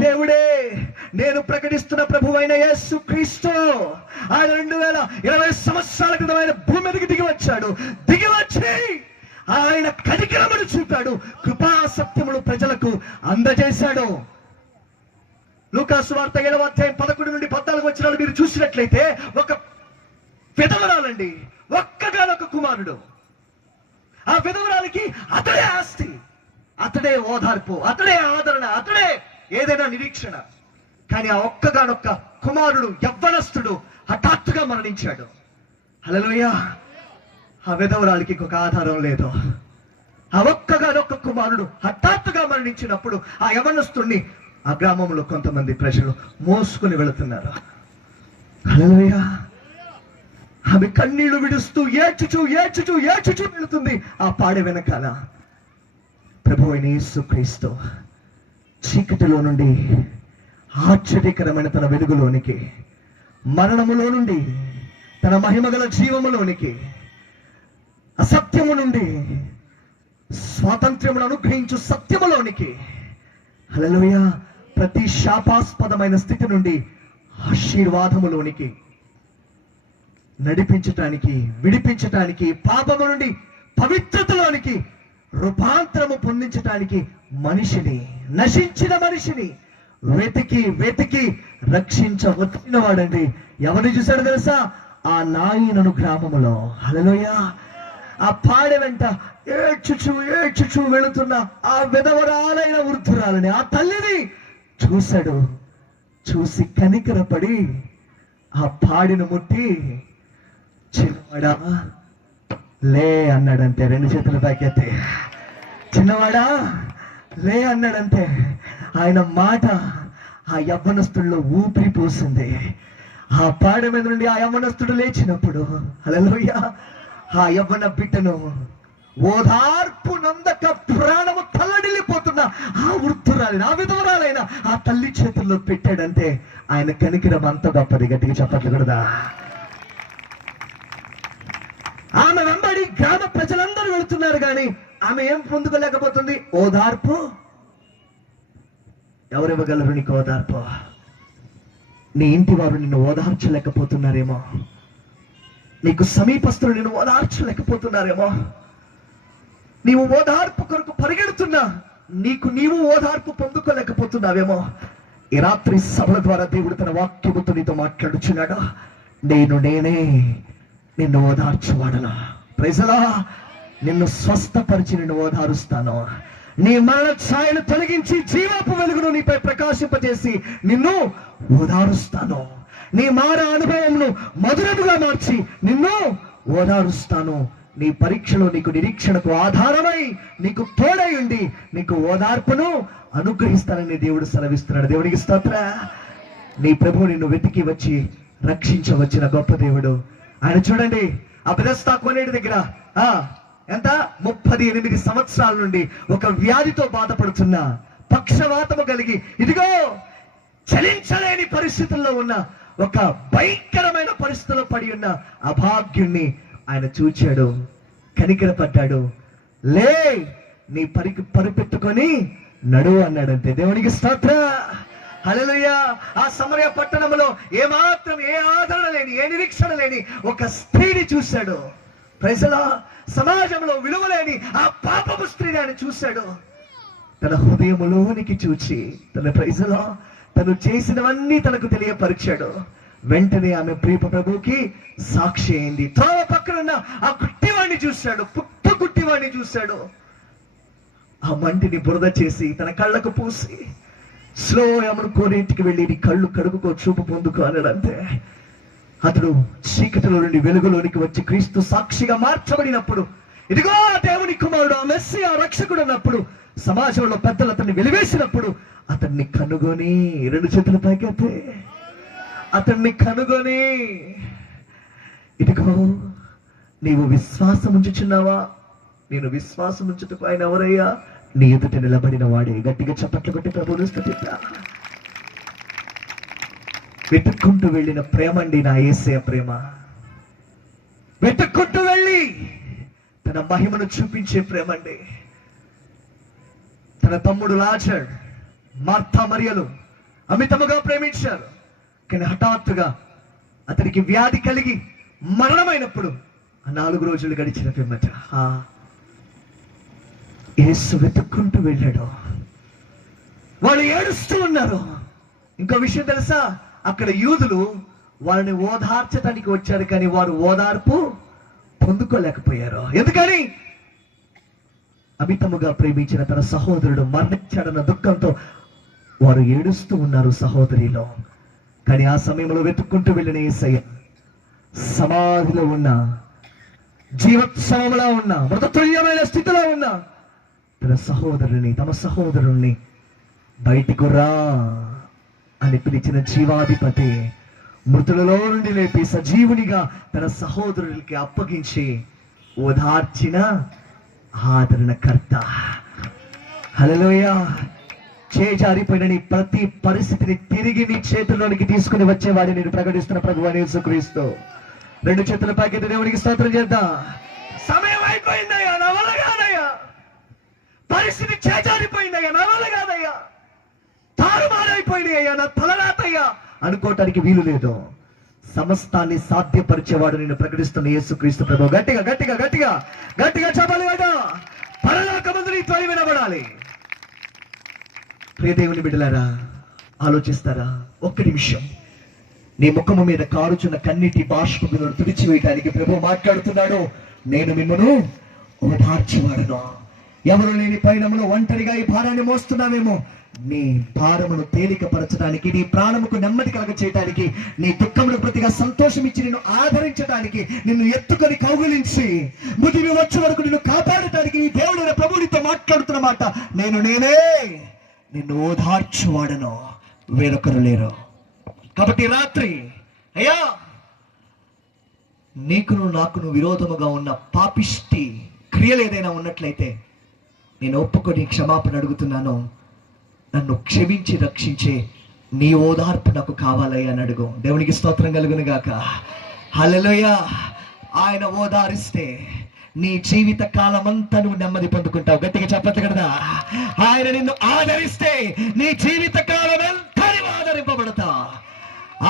దేవుడే నేను ప్రకటిస్తున్న ప్రభువైన యేసు క్రీస్తు. ఆయన 2020 సంవత్సరాల క్రితం ఆయన భూమి మీదకి దిగి వచ్చి ఆయన కనికరమును చూపాడు, కృపా సత్యములు ప్రజలకు అందజేశాడు. లూకాసు వార్త 7వ అధ్యాయం 11 నుండి 14 వచనాలు మీరు చూసినట్లయితే, ఒక విధవరాలండి, ఒక్కగానొక కుమారుడు. ఆ విధవరాలకి అతడే ఆస్తి, అతడే ఓదార్పు, అతడే ఆదరణ, అతడే ఏదైనా నిరీక్షణ. కానీ ఆ ఒక్కగానొక్క కుమారుడు, యవ్వనస్తుడు హఠాత్తుగా మరణించాడు. హల్లెలూయా. ఆ విధవరాలకి ఇంకొక ఆధారం లేదు. ఆ ఒక్కగానొక్క కుమారుడు హఠాత్తుగా మరణించినప్పుడు ఆ యవ్వనస్తుడిని ఆ గ్రామంలో కొంతమంది ప్రజలు మోసుకుని వెళుతున్నారు. హల్లెలూయా. ఆమె కన్నీళ్లు విడుస్తూ ఏడ్చుచూ వెళుతుంది. ఆ పాడె వెనకాల ప్రభువైన యేసుక్రీస్తు చీకటిలో నుండి ఆశ్చర్యకరమైన తన వెలుగులోనికి, మరణములో నుండి తన మహిమగల జీవములోనికి, అసత్యము నుండి స్వాతంత్ర్యమును అనుగ్రహించు సత్యములోనికి, హల్లెలూయా, ప్రతి శాపాస్పదమైన స్థితి నుండి ఆశీర్వాదములోనికి నడిపించటానికి, విడిపించటానికి, పాపము నుండి పవిత్రతలోనికి రూపాంతరము పొందించటానికి నశించిన మనిషిని వెతికి రక్షించవచ్చిన వాడండి. ఎవరిని చూశాడు తెలుసా? ఆ నాయనను గ్రామములో. హల్లెలూయా. ఆ పాడె వెంట ఏడ్చుచూ వెళుతున్న ఆ విధవరాలైన వృద్ధురాలని, ఆ తల్లిని చూశాడు. చూసి కనికరపడి ఆ పాడిని ముట్టి, చిన్నవాడా లే అన్నాడంతే. 2 చేతుల పైకెత్తి, చిన్నవాడా లే అన్నాడంతే. ఆయన మాట ఆ యవ్వనస్తుడిలో ఊపిరి పోసింది. ఆ పాడ మీద నుండి ఆ యవ్వనస్తుడు లేచినప్పుడు, హల్లెలూయా, ఆ యవ్వన బిడ్డను ఓదార్పు నందక ప్రాణము తల్లడిల్లిపోతున్న ఆ వృద్ధురాలైన, ఆ విధవరాలైన ఆ తల్లి చేతుల్లో పెట్టాడంటే ఆయన కనికరం అంత గొప్పది. గట్టిగా చెప్పట్లు కడదా. ఆమె వెంబడి గ్రామ ప్రజలందరూ వెళుతున్నారు, కానీ ఆమె ఏం పొందుకోలేకపోతుంది? ఓదార్పు. ఎవరివ్వగలరు నీకు ఓదార్పు? నీ ఇంటి వారు నిన్ను ఓదార్చలేకపోతున్నారేమో, నీకు సమీపస్తులు నిన్ను ఓదార్చలేకపోతున్నారేమో, నీవు ఓదార్పు కొరకు పరిగెడుతున్నా నీవు ఓదార్పు పొందుకోలేకపోతున్నావేమో. ఈ రాత్రి సభల ద్వారా దేవుడు తన వాక్యముతో నీతో మాట్లాడుచున్నాడు. నేనే నిన్ను ఓదార్చువాడను. Praise the lord. నిన్ను స్వస్థపరిచి నిన్ను ఓదారుస్తాను. నీ మరణ ఛాయను తొలగించి జీవపు వెలుగును నీపై ప్రకాశింపజేసి నిన్ను ఓదారుస్తాను. నీ మార అనుభవమును మధురముగా మార్చి నిన్ను ఓదారుస్తాను. నీ పరీక్షలో నీకు నిరీక్షణకు ఆధారమై నీకు తోడై ఉండి నీకు ఓదార్పును అనుగ్రహిస్తానని దేవుడు సెలవిస్తున్నాడు. దేవునికి స్తోత్రం. నీ ప్రభువు నిన్ను వెతికి వచ్చి రక్షించవచ్చిన గొప్ప దేవుడు ఆయన. చూడండి, ఆ బెతెస్దా కోనేటి దగ్గర ఎంత 38 సంవత్సరాల నుండి ఒక వ్యాధితో బాధపడుతున్న, పక్షవాతము కలిగి, ఇదిగో చలించలేని పరిస్థితుల్లో ఉన్న, ఒక భయంకరమైన పరిస్థితుల్లో పడి ఉన్న అభాగ్యుణ్ణి ఆయన చూచాడు, కనికరపడ్డాడు. లే, నీ పరిపెట్టుకొని నడువు అన్నాడంతే. దేవునికి స్తోత్రం. హల్లెలూయా. ఆ సమరయ పట్టణంలో ఏమాత్రం ఏ ఆదరణ లేని, ఏ నిరీక్షణ లేని ఒక స్త్రీని చూశాడు. Praise the Lord. సమాజంలో విలువలేని ఆ పాపపు స్త్రీని ఆయన చూశాడు. తన హృదయములోనికి చూచి ప్రైజ్ ది లార్డ్, తను చేసినవన్నీ తనకు తెలియపరిచాడు. వెంటనే ఆమె ప్రియ ప్రభువుకి సాక్షి అయింది. త్రోవ పక్కనున్న ఆ గుట్టివాడిని చూశాడు, పుట్టు గుట్టివాడిని చూశాడు. ఆ మంటిని బురద చేసి తన కళ్ళకు పూసి, స్లో అమను కోనేటికి వెళ్ళి నీ కళ్ళు కడుగుకో, చూపు పొందుకో అన్నాడంతే. అతడు చీకటిలో నుండి వెలుగులోనికి వచ్చి క్రీస్తు సాక్షిగా మార్చబడినప్పుడు ఇదిగో దేవుని కుమారుడు, ఆ మెస్సియా రక్షకుడు అన్నప్పుడు, సమాజంలో పెద్దలు అతన్ని వెలివేసినప్పుడు అతన్ని కనుగొని, 2 చేతుల పైకెత్తే, అతన్ని కనుగొని, ఇదిగో నీవు విశ్వాసం ఉంచుచున్నావా? నేను విశ్వాసం ఉంచుటకు ఆయన ఎవరయ్యా? నీ ఎదుట నిలబడిన వాడే. గట్టిగా చప్పట్లు కొట్టి ప్రభువును స్తుతిద్దా. వెతుక్కుంటూ వెళ్ళిన ప్రేమ అండి నా యేసయ్య ప్రేమ. వెతుక్కుంటూ వెళ్ళి తన మహిమను చూపించే ప్రేమ అండి. తన తమ్ముడు లాజర్, మార్తా మరియలు అమితముగా ప్రేమించారు. కానీ హఠాత్తుగా అతనికి వ్యాధి కలిగి మరణమైనప్పుడు 4 రోజులు గడిచిన పిమ్మట యేసు వెతుక్కుంటూ వెళ్ళాడు. వాళ్ళు ఏడుస్తూ ఉన్నారు. ఇంకో విషయం తెలుసా? అక్కడ యూదులు వాళ్ళని ఓదార్చడానికి వచ్చారు, కానీ వారు ఓదార్పు పొందుకోలేకపోయారు. ఎందుకని? అమితముగా ప్రేమించిన తన సహోదరుడు మరణించాడన్న దుఃఖంతో వారు ఏడుస్తూ ఉన్నారు సహోదరిలో. కానీ ఆ సమయంలో వెతుక్కుంటూ వెళ్ళిన యేసయ్య సమాధిలో ఉన్న, జీవోత్సవంలో ఉన్న, మృతతుల్యమైన స్థితిలో ఉన్న తమ సహోదరుణ్ణి బయటికి రా అని పిలిచిన జీవాధిపతి మృతులలో నుండి లేపి సజీవునిగా తన సహోదరులకి అప్పగించి ఓదార్చిన ఆదరణకర్త. హల్లెలూయా. చేజారిపోయిన నీ ప్రతి పరిస్థితిని తిరిగి నీ చేతుల్లోనికి తీసుకుని వచ్చేవాడిని నేను ప్రకటిస్తున్న ప్రభువైన యేసుక్రీస్తు. 2 చేతుల పైకి దేవునికి స్తోత్రం చేద్దాం. సమయం అయిపోయిందయ్యా, నా వల్ల కాదయ్యా. పరిస్థితి చేజారిపోయిందయ్యా, నా వల్ల కాదయ్యా. తారుమారైపోయినాయ్యా, నా తలరాతయ్యా అనుకోవటానికి వీలు లేదు. సమస్తాన్ని సాధ్యపరిచేవాడు నేను ప్రకటిస్తున్న యేసుక్రీస్తు ప్రభు. గట్టిగా గట్టిగా గట్టిగా గట్టిగా చెప్పాలి కదా. పరలోకమందు నీ ధ్వని వినబడాలి. ప్రియ దేవుని బిడ్డలారా, ఆలోచిస్తారా? ఒక్క నిమిషం. నీ ముఖము మీద కారుచున్న కన్నీటి బాష్పములను తుడిచివేయటానికి ప్రభు మాట్లాడుతున్నాడు. నేను మిమ్మను ఓదార్చేవాడను. ఎవరు లేని పయనములో ఒంటరిగా ఈ భారాన్ని మోస్తున్నావేమో, నీ భారమును తేలికపరచడానికి, నీ ప్రాణముకు నెమ్మది కలగ చేయడానికి, నీ దుఃఖములకు ప్రతిగా సంతోషం ఇచ్చి నిన్ను ఆదరించడానికి, నిన్ను ఎత్తుకొని కౌగులించి ముదిమి వచ్చే వరకు నిన్ను కాపాడటానికి ఈ దేవుడైన ప్రభువునితో మాట్లాడుతున్న మాట, నేనే నిన్ను ఓదార్చువాడను, వేరొకరు లేరు. కాబట్టి రాత్రి అయ్యా, నీకును నాకును విరోధముగా ఉన్న పాపిష్టి క్రియలు ఏదైనా ఉన్నట్లయితే నేను ఒప్పుకొని క్షమాపణ అడుగుతున్నాను. నన్ను క్షమించి రక్షించే నీ ఓదార్పు నాకు కావాలయ్యా అని అడుగు. దేవునికి స్తోత్రం కలుగును గాక. హల్లెలూయా. ఆయన ఓదారిస్తే నీ జీవిత కాలమంతా నువ్వు నెమ్మది పొందుకుంటావు. గట్టిగా చెప్పచ్చు కదా. ఆయన నిన్ను ఆదరిస్తే నీ జీవిత కాలం ఎంత ఆదరింపబడతా.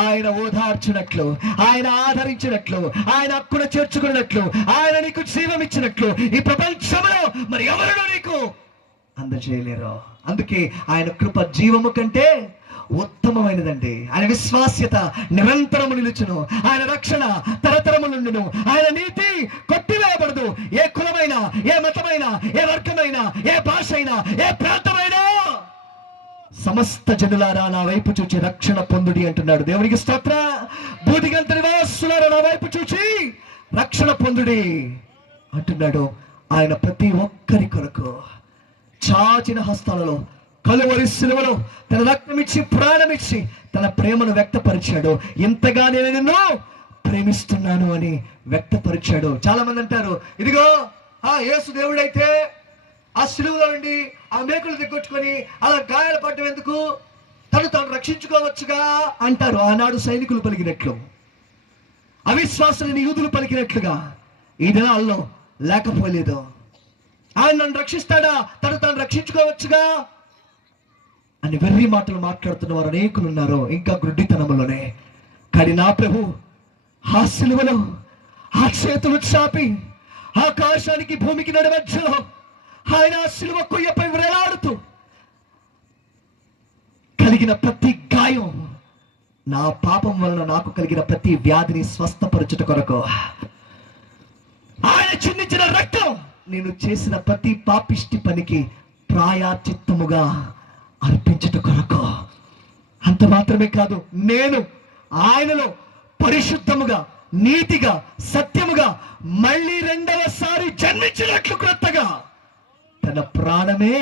ఆయన ఓదార్చినట్లు, ఆయన ఆదరించినట్లు, ఆయన హక్కును చేర్చుకున్నట్లు, ఆయన నీకు జీవం ఇచ్చినట్లు ఈ ప్రపంచంలో మరి ఎవరు నీకు అందజేయలేరు. అందుకే ఆయన కృప జీవము కంటే ఉత్తమమైనదండి. ఆయన విశ్వాస్యత నిరంతరము నిలుచును. ఆయన రక్షణ తరతరములుండును. ఆయన నీతి కొట్టివేయబడదు. ఏ కులమైనా, ఏ మతమైనా, ఏ వర్గమైనా, ఏ భాష అయినా, ఏ ప్రాంతమైనా సమస్త జనులారా నా వైపు చూచి రక్షణ పొందుడి అంటున్నాడు. దేవునికి స్తోత్ర. భూదిగంత నివాసులారా నా వైపు చూచి రక్షణ పొందుడి అంటున్నాడు. ఆయన ప్రతి ఒక్కరి కొరకు చాచిన హస్తాలలో కలువరి శిలువలో తన రక్తమిచ్చి ప్రాణమిచ్చి తన ప్రేమను వ్యక్తపరిచాడు. ఇంతగా నేను నిన్ను ప్రేమిస్తున్నాను అని వ్యక్తపరిచాడు. చాలా మంది అంటారు, ఇదిగో యేసు దేవుడైతే ఆ శిలువలో నుండి ఆ మేకులు దిగొట్టుకొని అలా గాయాలు పడ్డం ఎందుకు, తాను రక్షించుకోవచ్చుగా అంటారు. ఆనాడు సైనికులు పలికినట్లు, అవిశ్వాసులని యూదులు పలికినట్లుగా ఈ దినాల్లో లేకపోలేదు. ఆయన నన్ను రక్షిస్తాడా, తాను రక్షించుకోవచ్చుగా అని వెర్రి మాటలు మాట్లాడుతున్న వారు అనేకులు ఉన్నారు, ఇంకా గుడ్డితనంలోనే. కానీ నా ప్రభు ఆ శిలువలో ఆ చేతులు చాపి ఆకాశానికి భూమికి నడుమధ్యలో ఆయన ఆ శిలువ కొయ్యపై వేలాడుతూ కలిగిన ప్రతి గాయం, నా పాపం వలన నాకు కలిగిన ప్రతి వ్యాధిని స్వస్థపరచుట కొరకు, ఆయన చిందించిన రక్తం నేను చేసిన ప్రతి పాపిష్టి పనికి ప్రాయశ్చిత్తముగా అర్పించుట కొరకు. అంత మాత్రమే కాదు, నేను ఆయనలో పరిశుద్ధముగా నీతిగా, సత్యముగా మళ్ళీ రెండవసారి జన్మించినట్లు క్రొత్తగా తన ప్రాణమే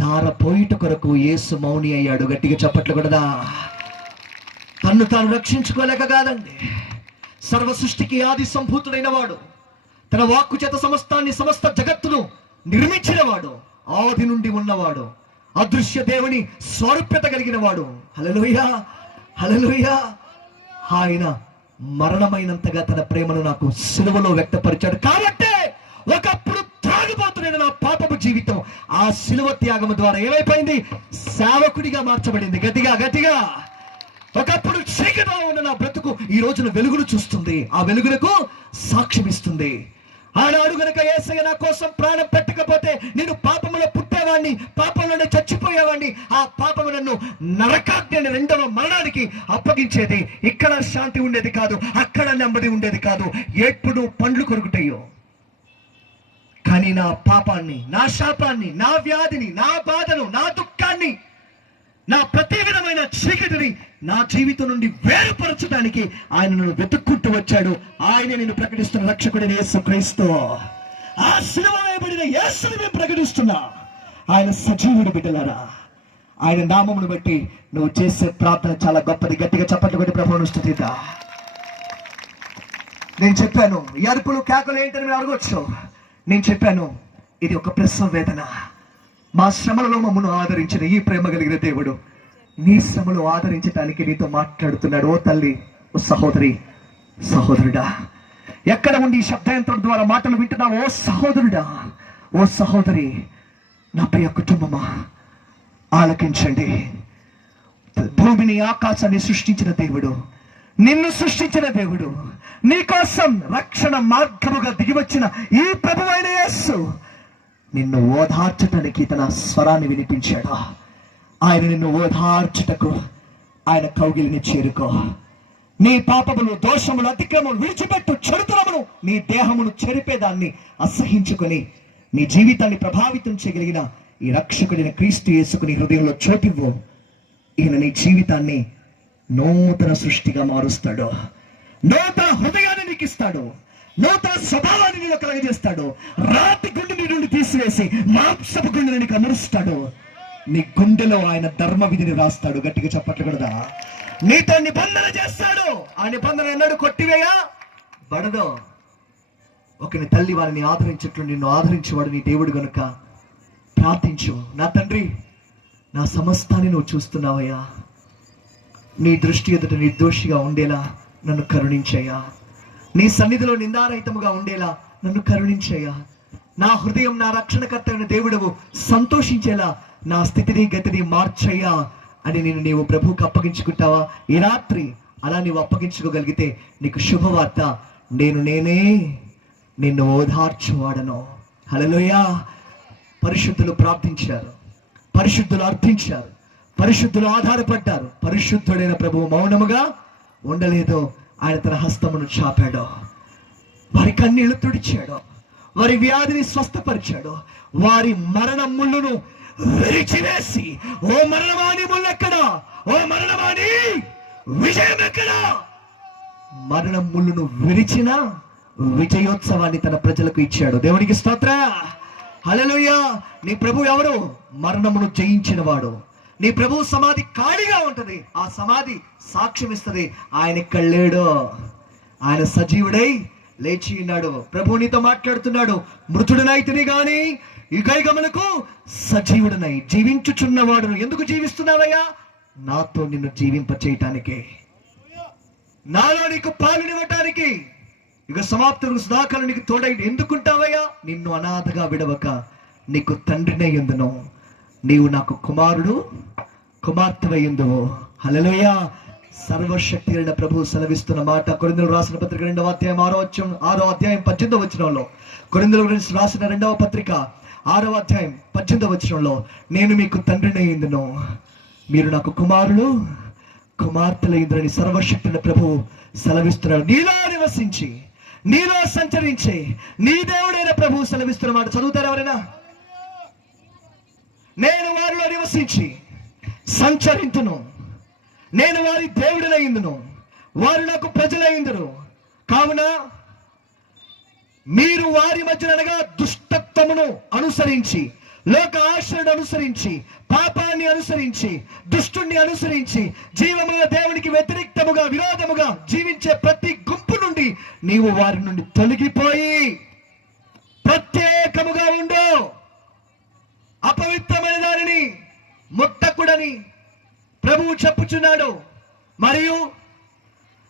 ధారపోయిట కొరకు యేసు మౌని అయ్యాడు. గట్టిగా చప్పట్లు కొడదా. తన్ను తాను రక్షించుకోలేక కాదండి, సర్వ సృష్టికి ఆది సంభూతుడైన వాడు, తన వాక్కు చేత సమస్త జగత్తును నిర్మించిన వాడు, ఆది నుండి ఉన్నవాడు, అదృశ్య దేవుని స్వరూప్యత కలిగిన వాడు. హల్లెలూయా, హల్లెలూయా. ఆయన మరణమైనంతగా తన ప్రేమను నాకు సిలువలో వ్యక్తపరిచాడు. కాబట్టే ఒకప్పుడు త్రాగిపోతున్న నా పాపపు జీవితం ఆ సిలువ త్యాగము ద్వారా ఏమైపోయింది? సేవకుడిగా మార్చబడింది. గట్టిగా గట్టిగా. ఒకప్పుడు చీకటిలో ఉన్న నా బ్రతుకు ఈ రోజున వెలుగును చూస్తుంది, ఆ వెలుగులకు సాక్ష్యం ఇస్తుంది. ఆనాడు గనక యేసయ్య నా కోసం ప్రాణం పెట్టకపోతే నేను పాపములో పుట్టేవాడిని, పాపంలోనే చచ్చిపోయేవాడిని. ఆ పాపము నన్ను నరకాగ్ని అనే రెండవ మరణానికి అప్పగించేది. ఇక్కడ శాంతి ఉండేది కాదు, అక్కడ నెమ్మది ఉండేది కాదు, ఎప్పుడు పండ్లు కొరుకుతాయో. కానీ నా పాపాన్ని, నా శాపాన్ని, నా వ్యాధిని, నా బాధను, నా దుఃఖాన్ని, నా ప్రతి విధమైన చీకటిని నా జీవితం నుండి వేరుపరచడానికి ఆయన నన్ను వెతుక్కుంటూ వచ్చాడు. ఆయనే నేను ప్రకటిస్తున్న రక్షకుడైన యేసుక్రీస్తు. ఆ శిలువ వేయబడిన యేసుని మేము ప్రకటిస్తున్నా. ఆయన సజీవుడు బిడ్డలారా. ఆయన నామమును బట్టి నువ్వు చేసే ప్రార్థన చాలా గొప్పది. గట్టిగా చప్పట్లు కొట్టి ప్రభువును స్తుతిద్దా. నేను చెప్పాను ఈ అరుపులు కేకలు ఏంటని మీరు అడగొచ్చు. నేను చెప్పాను ఇది ఒక ప్రసవ వేదన. మా శ్రమలలో మమ్మను ఆదరించిన ఈ ప్రేమ కలిగిన దేవుడు నీ శ్రమలు ఆదరించడానికి నీతో మాట్లాడుతున్నాడు. ఓ తల్లి, ఓ సహోదరి, సహోదరుడా, ఎక్కడ ఉండి ఈ శబ్దయంత్రం ద్వారా మాటలు వింటున్నావు? ఓ సహోదరుడా, ఓ సహోదరి, నా ప్రియ కుటుంబమా, ఆలకించండి. భూమిని ఆకాశాన్ని సృష్టించిన దేవుడు, నిన్ను సృష్టించిన దేవుడు, నీకోసం రక్షణ మార్గముగా దిగివచ్చిన ఈ ప్రభువైన యేసు నిన్ను ఓదార్చటానికి తన స్వరాన్ని వినిపించాడు. ఆయన నిన్ను ఓదార్చుటకు ఆయన కౌగిలిని చేరుకో. నీ పాపములు, దోషములు, అతిక్రమములు విడిచిపెట్టు. చెడుతనమును, నీ దేహమును చెరిపేదాన్ని అసహించుకొని నీ జీవితాన్ని ప్రభావితం చేయగలిగిన ఈ రక్షకుడైన క్రీస్తు యేసుకు నీ హృదయంలో చోటివ్వు. ఈయన నీ జీవితాన్ని నూతన సృష్టిగా మారుస్తాడు. నూతన హృదయాన్ని నీకు ఇస్తాడు. నూతన స్వభావాన్ని నీలో కలగజేస్తాడు. రాతి గుండె నుండి తీసివేసి మాంసపు గుండెని నీకు అమరుస్తాడు. నీ గుండెలో ఆయన ధర్మ విధిని రాస్తాడు. గట్టిగా చప్పట్లు కొడదా. నీతో నిబంధన చేస్తాడు. ఆ నిబంధన ఎన్నడూ కొట్టివేయబడదు. ఒకని తల్లి వారిని ఆదరించట్లు నిన్ను ఆదరించేవాడు నీ దేవుడు గనుక ప్రార్థించు. నా తండ్రి, నా సమస్తాన్ని నువ్వు చూస్తున్నావయ్యా. నీ దృష్టి ఎదుట నిర్దోషిగా ఉండేలా నన్ను కరుణించయ్యా. నీ సన్నిధిలో నిందారహితముగా ఉండేలా నన్ను కరుణించయ్యా. నా హృదయం నా రక్షణకర్త అయిన దేవుడవు సంతోషించేలా నా స్థితిని గతిని మార్చయ్యా అని నీవు ప్రభువుకు అప్పగించుకుంటావా? ఈ రాత్రి అలా నీవు అప్పగించుకోగలిగితే నీకు శుభవార్త. నేనే నిన్ను ఓదార్చువాడను. హల్లెలూయా. పరిశుద్ధులు ప్రార్థించారు, పరిశుద్ధులు అర్థించారు, పరిశుద్ధులు ఆధారపడ్డారు. పరిశుద్ధుడైన ప్రభువు మౌనముగా ఉండలేదు. ఆయన తన హస్తమును చాపాడు, వారి కన్నీళ్లు తుడిచాడు, వారి వ్యాధిని స్వస్థపరిచాడు, వారి మరణ ముళ్ళును విరిచివేసి, ఓ మరణమాని ముళ్ళెక్కడా, ఓ మరణమాని విజయం ఎక్కడా? మరణ ముళ్ళును విరిచిన విజయోత్సవాన్ని తన ప్రజలకు ఇచ్చాడు. దేవునికి స్తోత్ర. హల్లెలూయా. నీ ప్రభు ఎవరు? మరణమును జయించిన వాడు. నీ ప్రభు సమాధి ఖాళీగా ఉంటది, ఆ సమాధి సాక్ష్యం ఇస్తుంది ఆయన ఇక్కడ లేడు, ఆయన సజీవుడై లేచి ఉన్నాడు. ప్రభు నీతో మాట్లాడుతున్నాడు. మృతుడనైతిని గాని ఈ కైగమలకు సజీవుడనై జీవించుచున్నవాడు. ఎందుకు జీవిస్తున్నావయ్యా? నాతో నిన్ను జీవింప చేయటానికే, నాలో నీకు పాలునివ్వటానికి, ఇక సమాప్తులకు సుధాకరణ నీకు తోడై ఎందుకుంటావయ్యా? నిన్ను అనాథగా విడవక నీకు తండ్రినే ఎందును, నీవు నాకు కుమారుడు కుమార్తెవయ్యుందువు. హల్లెలూయా. సర్వశక్తి అయిన ప్రభు సెలవిస్తున్న మాట కొరింథీయులకు రాసిన పత్రిక 2వ అధ్యాయం 6వ అధ్యాయం 18వ వచనంలో, కొరింథీయులకు రాసిన 2వ పత్రిక 6వ అధ్యాయం 18వ వచనంలో, నేను మీకు తండ్రినే ఎందును, మీరు నాకు కుమారుడు కుమార్తెలయ్యుందురని సర్వశక్తి అయిన ప్రభు సెలవిస్తున్నాడు. నీలో నివసించి, నీలో సంచరించి నీ దేవుడైన ప్రభు సెలవిస్తున్న మాట చదువుతారు ఎవరైనా? నేను వారిలో నివసించి సంచరింతును, నేను వారి దేవుడినయ్యుందును, వారు నాకు ప్రజలయ్యుందురు, కావున మీరు వారి మధ్య అనగా దుష్టత్వమును అనుసరించి, లోక ఆశలను అనుసరించి, పాపాన్ని అనుసరించి, దుష్టుణ్ణి అనుసరించి, జీవముగా దేవునికి వ్యతిరేక్తముగా విరోధముగా జీవించే ప్రతి గుంపు నుండి నీవు వారి నుండి తొలగిపోయి ప్రత్యేకముగా ఉండు. అపవిత్రమైన దానిని ముట్టకుడని ప్రభువు చెప్పుచున్నాడు. మరియు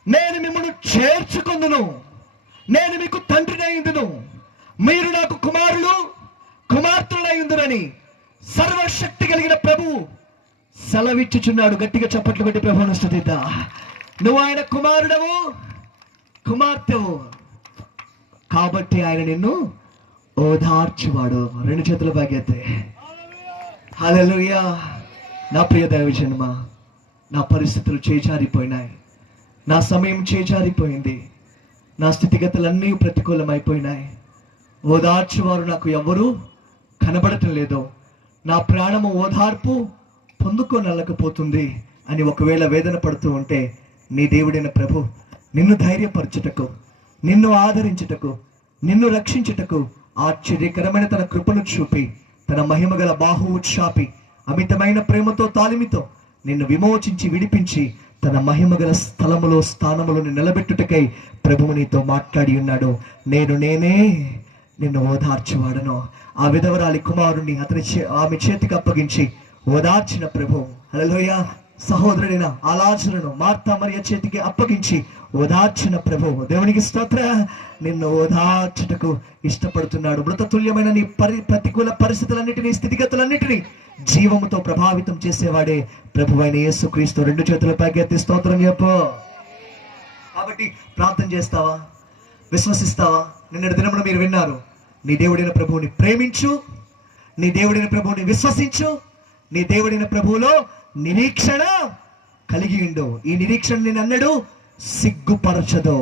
నేను మిమ్మల్ని చేర్చుకొందును, నేను మీకు తండ్రినైందును, మీరు నాకు కుమారులు కుమార్తెలైందురని సర్వశక్తి కలిగిన ప్రభువు సెలవిచ్చుచున్నాడు. గట్టిగా చప్పట్లు కొట్టి ప్రభువును స్తుతిద్దా. నువ్వు ఆయన కుమారుడవు, కుమార్తెవు కాబట్టి ఆయన నిన్ను ఓదార్చువాడు. రెండు చేతుల బాగైతే హల్లెలూయా. నా ప్రియ దైవజనమా, నా పరిస్థితులు చేజారిపోయినాయి, నా సమయం చేజారిపోయింది, నా స్థితిగతులన్నీ ప్రతికూలమైపోయినాయి, ఓదార్చువారు నాకు ఎవరు కనబడటం లేదు, నా ప్రాణము ఓదార్పు పొందుకోనలేకపోతుంది అని ఒకవేళ వేదన పడుతూ ఉంటే, నీ దేవుడైన ప్రభు నిన్ను ధైర్యపరచుటకు, నిన్ను ఆదరించుటకు, నిన్ను రక్షించుటకు ఆశ్చర్యకరమైన తన కృపను చూపి, తన మహిమగల బాహువు చాపి, అమితమైన ప్రేమతో తాలిమితో నిన్ను విమోచించి విడిపించి తన మహిమగల స్థలములో స్థానములో నిలబెట్టుటకై ప్రభువు నీతో మాట్లాడి ఉన్నాడు. నేనే నిన్ను ఓదార్చువాడను. ఆ విధవరాలి కుమారుణ్ణి ఆమె చేతికి అప్పగించి ఓదార్చిన ప్రభు హల్లెలూయా. సహోదరుడైన అలాజరును మార్తా మరియ చేతికి అప్పగించి ఓదార్చిన ప్రభు దేవునికి స్తోత్ర. నిన్ను ఓదార్చుటకు ఇష్టపడుతున్నాడు. మృతతుల్యమైన నీ ప్రతికూల పరిస్థితులన్నిటినీ, స్థితిగతులన్నిటినీ జీవముతో ప్రభావితం చేసేవాడే ప్రభువైన యేసుక్రీస్తు. రెండు చేతుల పైకెత్తి స్తోత్రం చెప్పు. కాబట్టి ప్రార్థన చేస్తావా? విశ్వసిస్తావా? నిన్నటి దినమున మీరు విన్నారు, నీ దేవుడైన ప్రభువుని ప్రేమించు, నీ దేవుడైన ప్రభువుని విశ్వసించు, నీ దేవుడైన ప్రభువులో నిరీక్షణ కలిగి ఉండు. ఈ నిరీక్షణ నేను అన్నడు సిగ్గుపరచదు.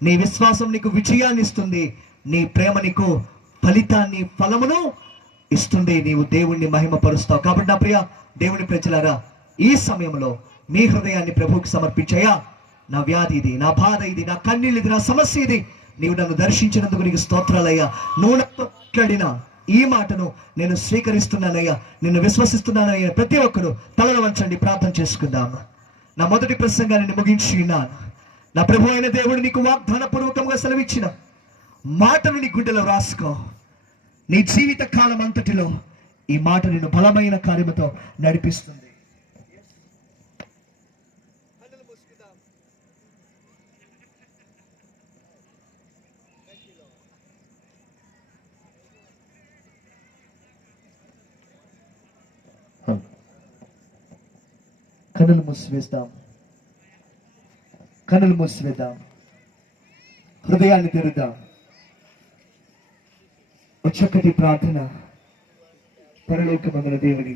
నీ విశ్వాసం నీకు విజయాన్ని ఇస్తుంది, నీ ప్రేమ నీకు ఫలితాన్ని, ఫలమును ఇస్తుంది. నీవు దేవుణ్ణి మహిమపరుస్తావు. కాబట్టి నా ప్రియ దేవుని ప్రజలారా, ఈ సమయంలో నీ హృదయాన్ని ప్రభువుకి సమర్పించయ్యా. నా వ్యాధి ఇది, నా బాధ ఇది, నా కన్నీళ్ళు ఇది, నా సమస్య ఇది, నీవు నన్ను దర్శించినందుకు నీకు స్తోత్రాలయ్యా. నువ్వు నాతో మాట్లాడిన ఈ మాటను నేను స్వీకరిస్తున్నానయ్యా, నిన్ను విశ్వసిస్తున్నానయ్యా. ప్రతి ఒక్కరు తలలు వంచండి, ప్రార్థన చేసుకుందాం. నా మొదటి ప్రసంగాన్ని ముగించి ఉన్నాను. నా ప్రభు అయిన దేవుడు నీకు వాగ్దాన పూర్వకంగా సెలవిచ్చిన మాటను నీ గుండెలో రాసుకో. నీ జీవిత కాలం అంతటిలో ఈ మాట నిన్ను బలమైన కార్యముతో నడిపిస్తుంది. కనులు మూసివేద్దాం, కనులు మూసివేద్దాం, హృదయాన్ని తెరుద్దాం. చక్కటి ప్రార్థన పరలోకమందున దేవుని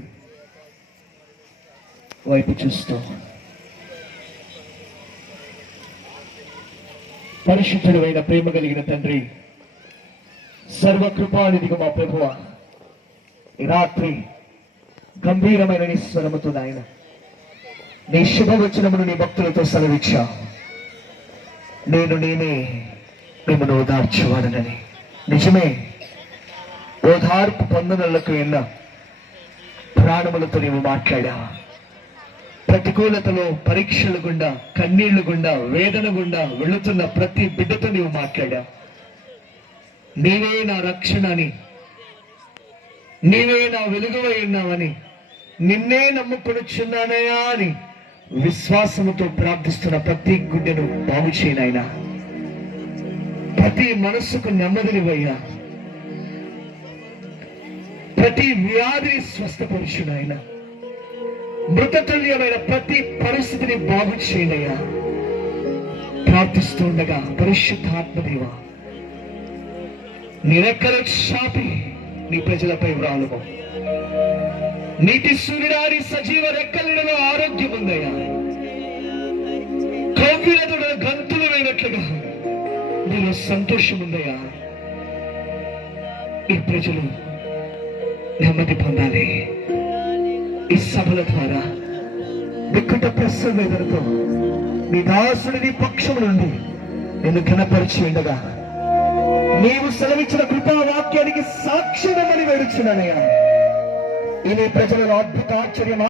వైపు చూస్తూ, పరిశుద్ధుడు అయిన ప్రేమ కలిగిన తండ్రి, సర్వకృపానిధిగా మా ప్రభువా, ఈ రాత్రి గంభీరమైన నీ స్వరముతో నాయన నీ శుభవచనమును నీ భక్తులతో సెలవిచ్చా. నేనే మిమ్మల్ని ఓదార్చువాడనని. నిజమే, ఓదార్పు పొందనలకు ఎన్న ప్రాణములతో నీవు మాట్లాడా. ప్రతికూలతలో, పరీక్షల గుండా, కన్నీళ్లు గుండా, వేదన గుండా వెళుతున్న ప్రతి బిడ్డతో నీవు మాట్లాడా. నీవే నా రక్షణ అని, నీవే నా వెలుగువై ఉన్నావని, నిన్నే నమ్ముకొనుచున్నానయా అని విశ్వాసముతో ప్రార్థిస్తున్న ప్రతి గుండెను బాగు చేయనైనా, ప్రతి మనస్సుకు నెమ్మదినివయ్యా, ప్రతి వ్యాధిని స్వస్థపరుచునైనా, మృతతుల్యమైన ప్రతి పరిస్థితిని బాగు చేయనయ్యా. ప్రార్థిస్తుండగా పరిశుద్ధాత్మదేవ నీ రెక్కలు చాపి నీ ప్రజలపై వ్రాలుము. నీటి సూర్యుడారి సజీవ రెక్కలలో ఆరోగ్యం ఉందయ్యా. కౌగిలతో గంతులు వేయనట్లుగా నీలో సంతోషం ఉందయ్యా. ఈ ప్రజలు నెమ్మది పొందాలి. ఈ సభల ద్వారా వికట ప్రసవేదనతో నీ దాసుడి నీ పక్షము నుండి నేను ఘనపరిచి ఉండగా నీవు సెలవిచ్చిన కృపావాక్యానికి సాక్ష్యమని వేడుచున్నానయ్యా. ఈ నీ ప్రజలలో అద్భుత ఆశ్చర్యం